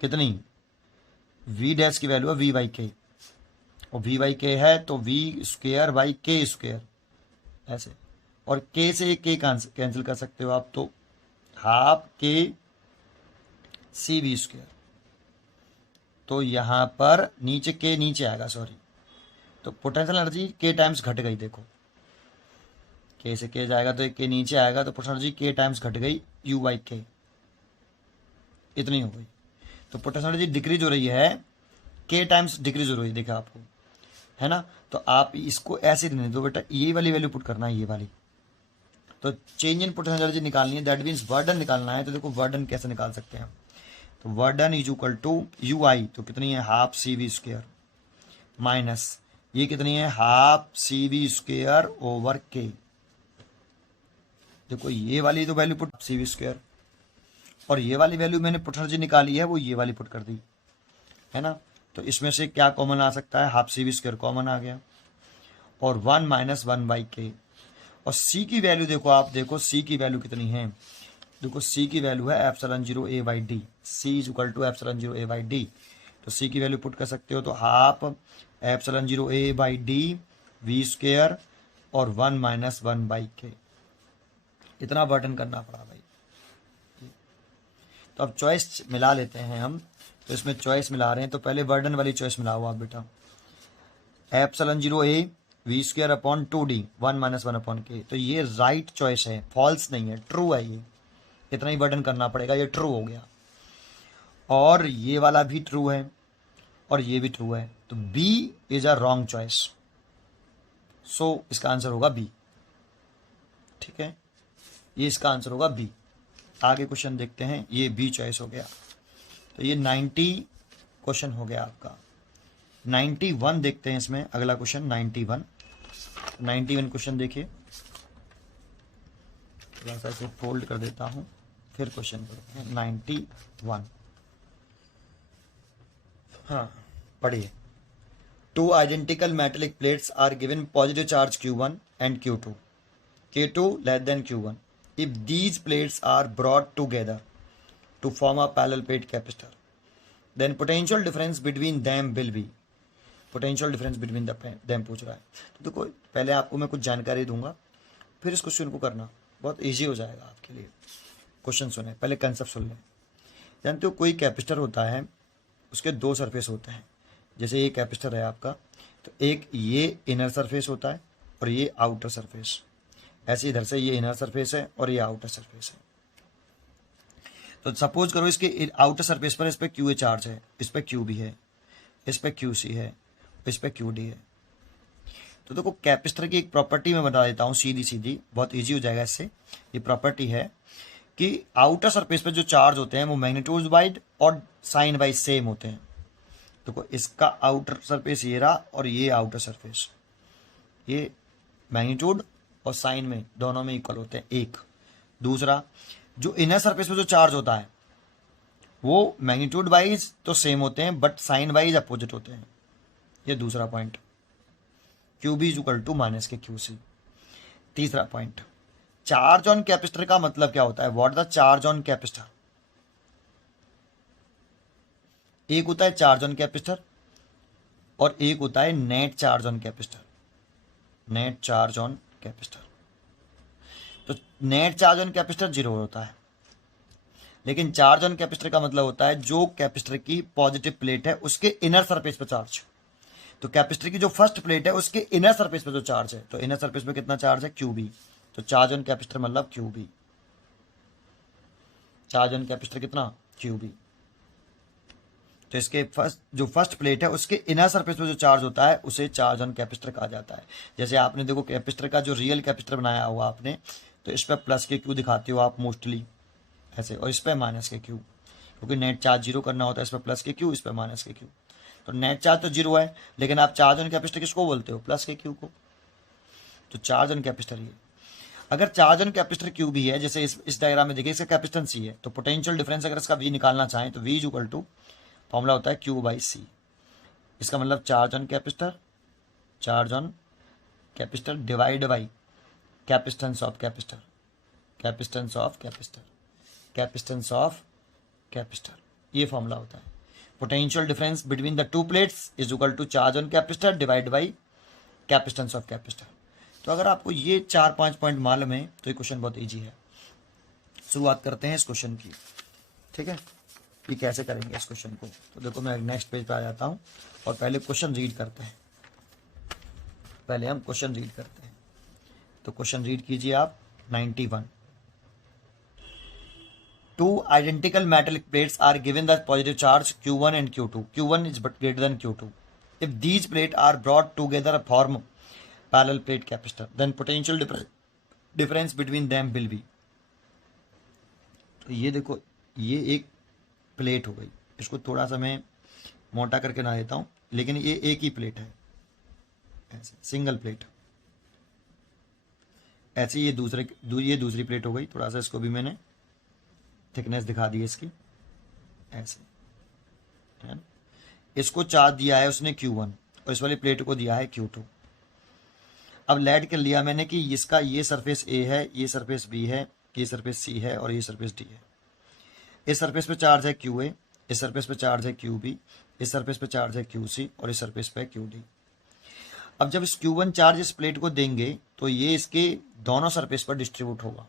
कितनी, V डैश की वैल्यू है V बाई K, और V बाई K है तो V square by K square ऐसे, और K से K कैंसिल कर सकते हो आप, तो हाफ K CV स्क्वायर, तो यहाँ पर नीचे के नीचे आएगा, सॉरी, तो पोटेंशियल एनर्जी के टाइम्स घट गई। देखो के से के जाएगा तो के नीचे आएगा, तो पोटेंशियल एनर्जी के टाइम्स घट गई, यू बाई के इतनी हो गई। तो पोटेंशियल एनर्जी डिक्रीज हो रही है, के टाइम्स डिक्रीज हो रही है, देखा आपको, है ना। तो आप इसको ऐसे रहने दो बेटा, ये वाली वैल्यू पुट करना है, ये वाली। तो चेंज इन पोटेंशियल एनर्जी निकालनी है, दैट मीन्स वर्डन निकालना है। तो देखो वर्डन कैसे निकाल सकते हैं, तो वर्डन is equal to U I, तो कितनी है half C V square, minus ये कितनी है half C V square over K. देखो ये वाली तो value put C V square, और ये वाली वैल्यू मैंने पोटेंशियल एनर्जी निकाली है वो ये वाली पुट कर दी, है ना। तो इसमें से क्या कॉमन आ सकता है, half C V square common आ गया, और 1 माइनस 1 बाई के। और सी की वैल्यू देखो, आप देखो सी की वैल्यू कितनी है, देखो सी की वैल्यू है epsilon 0 A by D, C is equal to epsilon 0 A by D. तो सी की वैल्यू पुट कर सकते हो, तो half epsilon 0 A by D V square और 1 माइनस 1 बाई के, इतना बर्डन करना पड़ा भाई। तो अब चॉइस मिला लेते हैं हम, तो इसमें चॉइस मिला रहे हैं, तो पहले बर्डन वाली चॉइस मिलाओ आप बेटा, epsilon 0 A V square upon 2d 1 minus 1 upon के। तो ये राइट चॉइस है, फॉल्स नहीं है, ट्रू है। ये इतना ही बर्डन करना पड़ेगा, ये ट्रू हो गया। और ये वाला भी ट्रू है और ये भी ट्रू है, तो B is a wrong choice, so इसका आंसर होगा बी। ठीक है, ये इसका आंसर होगा बी। आगे क्वेश्चन देखते हैं, ये बी चॉइस हो गया। तो ये 90 क्वेश्चन हो गया आपका। 91 देखते हैं इसमें, अगला क्वेश्चन 91 क्वेश्चन देखिए, थोड़ा सा इसे फोल्ड कर देता हूं, फिर क्वेश्चन करते हैं 91। हाँ पढ़िए, 2 identical metallic plates are given positive charge Q1 and Q2, K2 less than Q1 if these plates are brought together to form a parallel plate capacitor, then potential difference between them will be, potential difference between them पूछ रहा है। तो देखो पहले आपको मैं कुछ जानकारी दूंगा, फिर इस क्वेश्चन को करना बहुत इजी हो जाएगा आपके लिए। क्वेश्चन सुने, पहले कंसेप्ट सुन लें। जानते हो कोई कैपेसिटर होता है, उसके दो सरफेस होते हैं। जैसे ये कैपेसिटर है आपका, तो एक ये इनर सरफेस होता है और ये आउटर सरफेस। ऐसे इधर से ये इनर सरफेस है और ये आउटर सरफेस है। तो सपोज करो इसके आउटर सरफेस पर इस पर क्यू ए चार्ज है, इस पर क्यू बी है, इस पर क्यू सी है, इस पे क्यू डी है। तो देखो कैपेसिटर की एक प्रॉपर्टी मैं बता देता हूँ सीधी सीधी, बहुत इजी हो जाएगा इससे। ये प्रॉपर्टी है कि आउटर सरफेस पे जो चार्ज होते हैं वो मैग्नीट्यूड वाइज और साइन वाइज सेम होते हैं। देखो इसका आउटर सरफेस ये रहा और ये आउटर सरफेस, ये मैग्नीट्यूड और साइन में दोनों में इक्वल होते हैं, एक। दूसरा, जो इनर सरफेस पे जो चार्ज होता है वो मैग्नीट्यूड वाइज तो सेम होते हैं बट साइन वाइज अपोजिट होते हैं। ये दूसरा point, Q B is equal to minus K Q C. तीसरा पॉइंट, चार्ज ऑन कैपेसिटर का मतलब क्या होता है, what the charge on capacitor. एक होता है चार्ज ऑन कैपेसिटर और एक होता है net charge on capacitor, net charge on capacitor. तो नेट चार्ज ऑन कैपेसिटर 0 होता है, लेकिन चार्ज ऑन कैपेसिटर का मतलब होता है जो कैपेसिटर की पॉजिटिव प्लेट है उसके इनर सरफेस पर चार्ज। तो कैपेसिटर की जो फर्स्ट प्लेट है उसके इनर सरफेस पे जो चार्ज है, तो इनर सरफेस पे कितना चार्ज है, क्यू बी। तो चार्ज ऑन कैपेसिटर मतलब Q B, charge on capacitor कितना, क्यू बी। तो इसके फर्स्ट प्लेट है उसके इनर सरफेस पे जो चार्ज होता है उसे चार्ज ऑन कैपेसिटर कहा जाता है। जैसे आपने देखो कैपेसिटर का जो रियल कैपेसिटर बनाया हुआ आपने, तो इस पर प्लस के क्यू दिखाते हो आप मोस्टली ऐसे, और इस पर माइनस के क्यू, क्योंकि नेट चार्ज 0 करना होता है। इस पर प्लस के क्यू, इस पर माइनस के क्यू। तो नेट चार्ज तो 0 है, लेकिन आप चार्ज ऑन कैपेसिटर किसको बोलते हो, प्लस के क्यू को। तो चार्ज ऑन कैपेसिटर ये, अगर चार्ज ऑन कैपेसिटर क्यू भी है, जैसे इस डायग्राम में देखिए इसका कैपेसिटेंस सी है, तो पोटेंशियल डिफरेंस अगर इसका वी निकालना चाहें तो V is equal to, formula होता है क्यू बाई सी। इसका मतलब charge on capacitor, charge on capacitor divide by capacitance of capacitor, capacitance of capacitor, capacitance of capacitor, ये फॉर्मूला होता है। Potential difference between the two plates is equal to charge on capacitor divide by capacitance of capacitor. तो अगर आपको ये 4-5 point मालूम है तो ये क्वेश्चन बहुत इजी है। शुरुआत करते हैं इस क्वेश्चन की, ठीक है। कि कैसे करेंगे इस क्वेश्चन को। तो देखो मैं नेक्स्ट पेज पे आ जाता हूँ और पहले क्वेश्चन रीड करते हैं। पहले हम क्वेश्चन रीड करते हैं। तो क्वेश्चन रीड कीजिए आप। 91 two identical metallic plates are given the positive charge Q1 and Q2. Q1 is but greater than Q2. If these plates are brought together form parallel plate capacitor, then potential difference between them will be। तो ये देखो, ये एक plate हो गई, इसको थोड़ा सा मैं मोटा करके ना देता हूँ, लेकिन ये एक ही प्लेट है, ऐसे सिंगल प्लेट। ऐसे ये दूसरी प्लेट हो गई। थोड़ा सा इसको भी मैंने थिकनेस दिखा दी इसकी, ऐसे है ना। इसको चार्ज दिया है उसने Q1 और इस वाली प्लेट को दिया है Q2। अब लेट कर लिया मैंने कि इसका ये सरफेस A है, ये सरफेस B है, ये सरफेस C है और ये सरफेस D है। इस सरफेस पे चार्ज है QA, इस सरफेस पे चार्ज है QB, इस सरफेस पे चार्ज है QC और इस सरफेस पे QD। अब जब इस Q1 चार्ज इस प्लेट को देंगे तो ये इसके दोनों सरफेस पर डिस्ट्रीब्यूट होगा।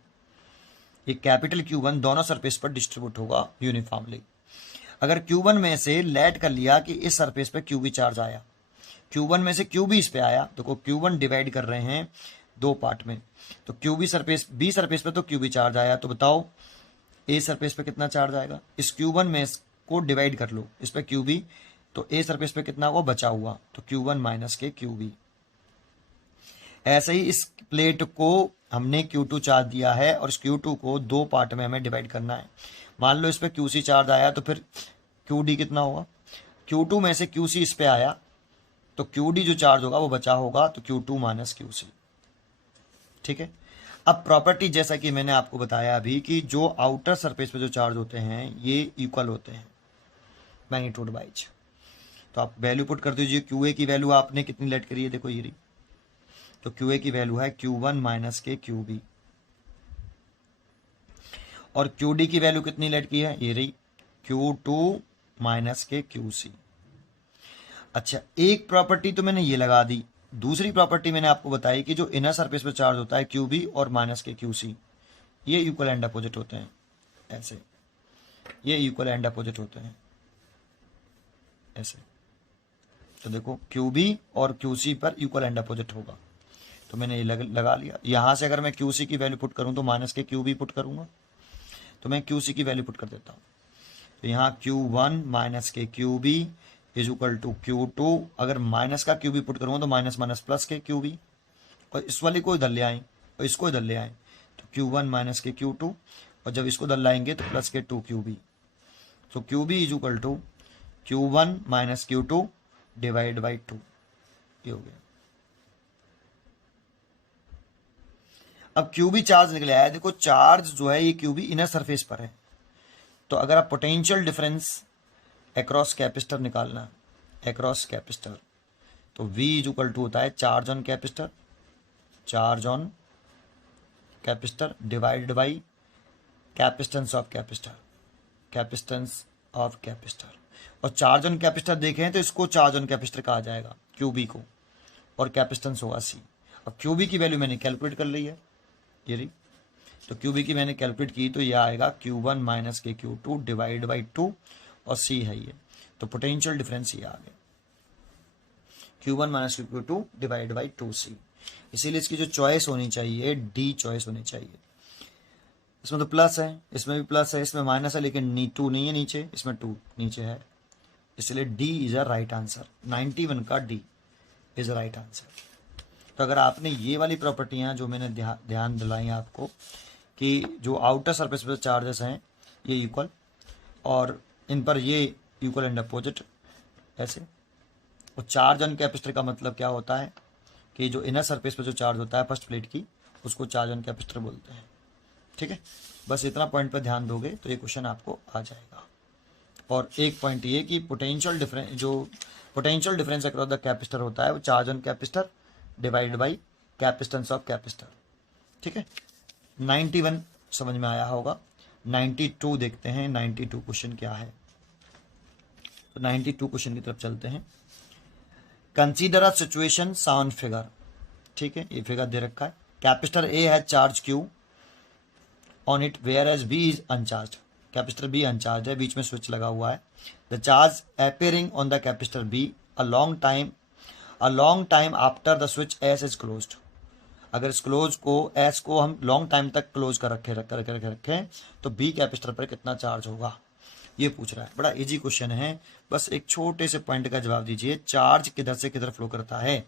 ये कैपिटल Q1 दोनों सरफेस पर डिस्ट्रीब्यूट होगा यूनिफॉर्मली। अगर Q1 में से लेट कर लिया कि इस सरफेस पे QB चार्ज आया, Q1 में से QB इस पे आया, तो Q1 डिवाइड कर रहे हैं दो पार्ट में, तो QB सरफेस B सरफेस पे तो QB चार्ज आया, तो बताओ A सरफेस पे कितना चार्ज आएगा। इस Q1 में को डिवाइड कर लो, इस पे QB, तो A सरफेस पे कितना हुआ, बचा हुआ, तो Q1 माइनस के QB। ऐसे ही इस प्लेट को हमने Q2 चार्ज दिया है और इस Q2 को दो पार्ट में हमें डिवाइड करना है। मान लो इस पे QC चार्ज आया, तो फिर QD कितना होगा, Q2 में से QC इस पे आया, तो QD जो चार्ज होगा वो बचा होगा, तो Q2 माइनस QC। ठीक है। अब प्रॉपर्टी जैसा कि मैंने आपको बताया अभी कि जो आउटर सरफेस पे जो चार्ज होते हैं ये इक्वल होते हैं मैग्नीट्यूड वाइज। तो आप वैल्यू पुट कर दीजिए। QA की वैल्यू आपने कितनी लेट करी है, देखो ये रही, तो QA की वैल्यू है Q1 माइनस के QB, और QD की वैल्यू कितनी लेट की है, ये रही Q2 माइनस के QC। अच्छा, एक प्रॉपर्टी तो मैंने ये लगा दी, दूसरी प्रॉपर्टी मैंने आपको बताई कि जो इनर सरफेस पे चार्ज होता है QB और माइनस के QC, ये इक्वल एंड अपोजिट होते हैं, ऐसे ये इक्वल एंड अपोजिट होते हैं ऐसे। तो देखो QB और QC पर इक्वल एंड अपोजिट होगा, तो मैंने ये लगा लिया। यहां से अगर मैं QC की वैल्यू पुट करूं तो माइनस के QB पुट करूंगा, तो मैं QC की वैल्यू पुट कर देता हूं। तो यहाँ Q1 माइनस के QB is equal to Q2। अगर माइनस का QB पुट करूंगा तो माइनस माइनस प्लस के QB, और इस वाले को इधर ले आए और इसको इधर ले आए, तो Q1 माइनस के Q2, और जब इसको इधर लाएंगे तो प्लस के 2QB। तो QB is equal to Q1 minus Q2 divide by 2, ये हो गया। अब QB चार्ज निकले आया, देखो चार्ज जो है ये QB इनर सरफेस पर है, तो अगर आप पोटेंशियल डिफरेंस अक्रॉस कैपेसिटर निकालना, अक्रॉस कैपेसिटर, तो V इज इक्वल टू होता है charge on capacitor, charge on capacitor divided by capacitance of capacitor, capacitance of capacitor. और चार्ज ऑन कैपेसिटर देखें तो इसको चार्ज ऑन कैपेसिटर कहा जाएगा QB को, और कैपेसिटेंस होगा C। अब QB की वैल्यू मैंने कैलकुलेट कर ली है, ये रही, तो QB की मैंने कैलकुलेट की, तो ये आएगा Q1 माइनस के Q2 डिवाइड बाई 2, और C है ये, तो पोटेंशियल डिफरेंस ये आ गया Q1 माइनस के Q2 डिवाइड बाई 2C। इसीलिए इसकी जो चॉइस होनी चाहिए D चॉइस होनी चाहिए। इसमें तो प्लस है, इसमें भी प्लस है, इसमें माइनस है, लेकिन 2 नहीं है नीचे, इसमें 2 नीचे है, इसलिए D is a right answer. 91 का D is a right answer. तो अगर आपने ये वाली प्रॉपर्टियां जो मैंने ध्यान दिलाई आपको कि जो आउटर सरफेस पे चार्जेस हैं ये इक्वल, और इन पर ये इक्वल एंड अपोजिट ऐसे। और चार्ज ऑन कैपेसिटर का मतलब क्या होता है कि जो इनर सरफेस पे जो चार्ज होता है फर्स्ट प्लेट की, उसको चार्ज ऑन कैपेसिटर बोलते हैं। ठीक है, बस इतना पॉइंट पर ध्यान दोगे तो ये क्वेश्चन आपको आ जाएगा। और एक पॉइंट ये कि potential difference across the capacitor होता है वो charge on capacitor divide by capacitance of capacitor. ठीक है, 91 समझ में आया होगा। 92 देखते हैं, 92 क्वेश्चन क्या है। तो 92 क्वेश्चन की तरफ चलते हैं। Consider a situation sound figure. ठीक है, ये फिगर दे रखा है। कैपेसिटर A है charge Q on it where as B is uncharged. Capacitor B uncharged है, बीच में स्विच लगा हुआ है। The charge appearing on the capacitor B a long time after the switch S is closed. अगर इस close को एस को हम लॉन्ग टाइम तक क्लोज कर रखें तो बी कैपेसिटर पर कितना चार्ज होगा, ये पूछ रहा है। बड़ा इजी क्वेश्चन है, बस एक छोटे से पॉइंट का जवाब दीजिए। चार्ज किधर से किधर फ्लो करता है?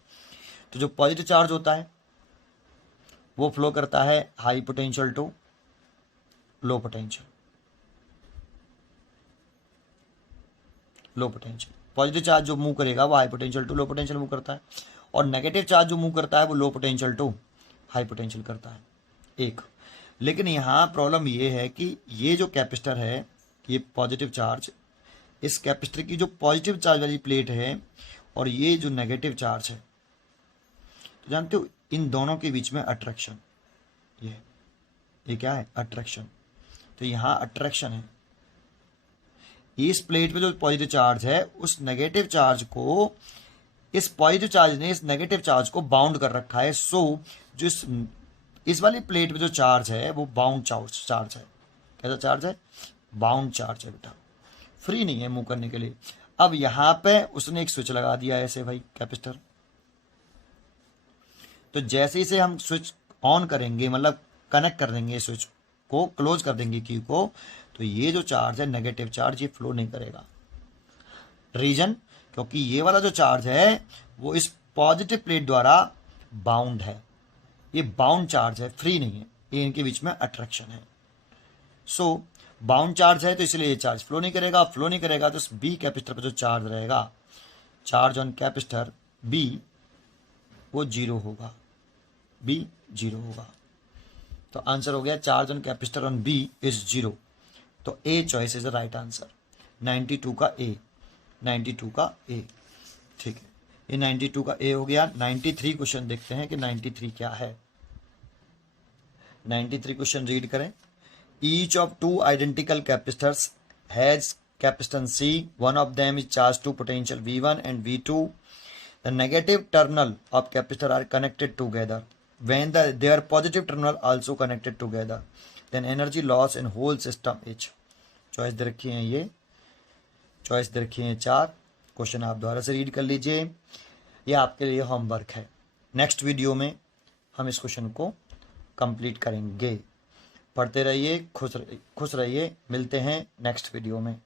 तो जो पॉजिटिव चार्ज होता है वो फ्लो करता है high potential to low potential. Positive charge जो मूव करेगा वो high potential to low potential move करता है, और नेगेटिव चार्ज जो मूव करता है वो low potential to high potential करता है। एक लेकिन यहाँ प्रॉब्लम ये है कि ये जो कैपेसिटर है, ये पॉजिटिव चार्ज, इस कैपेसिटर की जो पॉजिटिव चार्ज वाली प्लेट है और ये जो नेगेटिव चार्ज है, तो जानते हो इन दोनों के बीच में अट्रैक्शन, ये क्या है? अट्रैक्शन। तो यहाँ अट्रैक्शन है। इस प्लेट पे जो पॉजिटिव चार्ज है उस नेगेटिव चार्ज को, इस पॉजिटिव चार्ज ने इस नेगेटिव चार्ज को बाउंड कर रखा है। सो जो इस वाली प्लेट पे जो चार्ज है वो बाउंड चार्ज है। कैसा चार्ज है? बाउंड चार्ज है बेटा, फ्री नहीं है मूव करने के लिए। अब यहाँ पे उसने एक स्विच लगा दिया ऐसे भाई कैपेसिटर, तो जैसे ही हम स्विच ऑन करेंगे, मतलब कनेक्ट कर देंगे स्विच को, क्लोज कर देंगे की को, तो ये जो चार्ज है नेगेटिव चार्ज, ये फ्लो नहीं करेगा। रीजन, क्योंकि ये वाला जो चार्ज है वो इस पॉजिटिव प्लेट द्वारा बाउंड है। ये बाउंड चार्ज है, फ्री नहीं है, ये इनके बीच में अट्रैक्शन है। सो बाउंड चार्ज है तो इसलिए ये चार्ज फ्लो नहीं करेगा। फ्लो नहीं करेगा तो इस बी कैपेसिटर पर जो चार्ज रहेगा, चार्ज ऑन कैपेसिटर बी, वो जीरो होगा, बी जीरो होगा। तो आंसर हो गया charge on capacitor on B is zero. तो A choice is the right answer, 92 का ए, 92 का ए। ठीक है, ये 92 का ए हो गया। 93 क्वेश्चन देखते हैं कि 93 क्या है। 93 क्वेश्चन रीड करें। Each of two identical capacitors has capacitance C. One of them is charged to potential V1 and V2. The negative terminal of capacitor are connected together. When their positive terminal also connected together, then energy loss in whole system is. Choice दे रखी है, ये choice दे रखी है 4। Question आप दोबारा से रीड कर लीजिए, ये आपके लिए होमवर्क है। नेक्स्ट वीडियो में हम इस क्वेश्चन को कंप्लीट करेंगे। पढ़ते रहिए, खुश रहिए। मिलते हैं नेक्स्ट वीडियो में।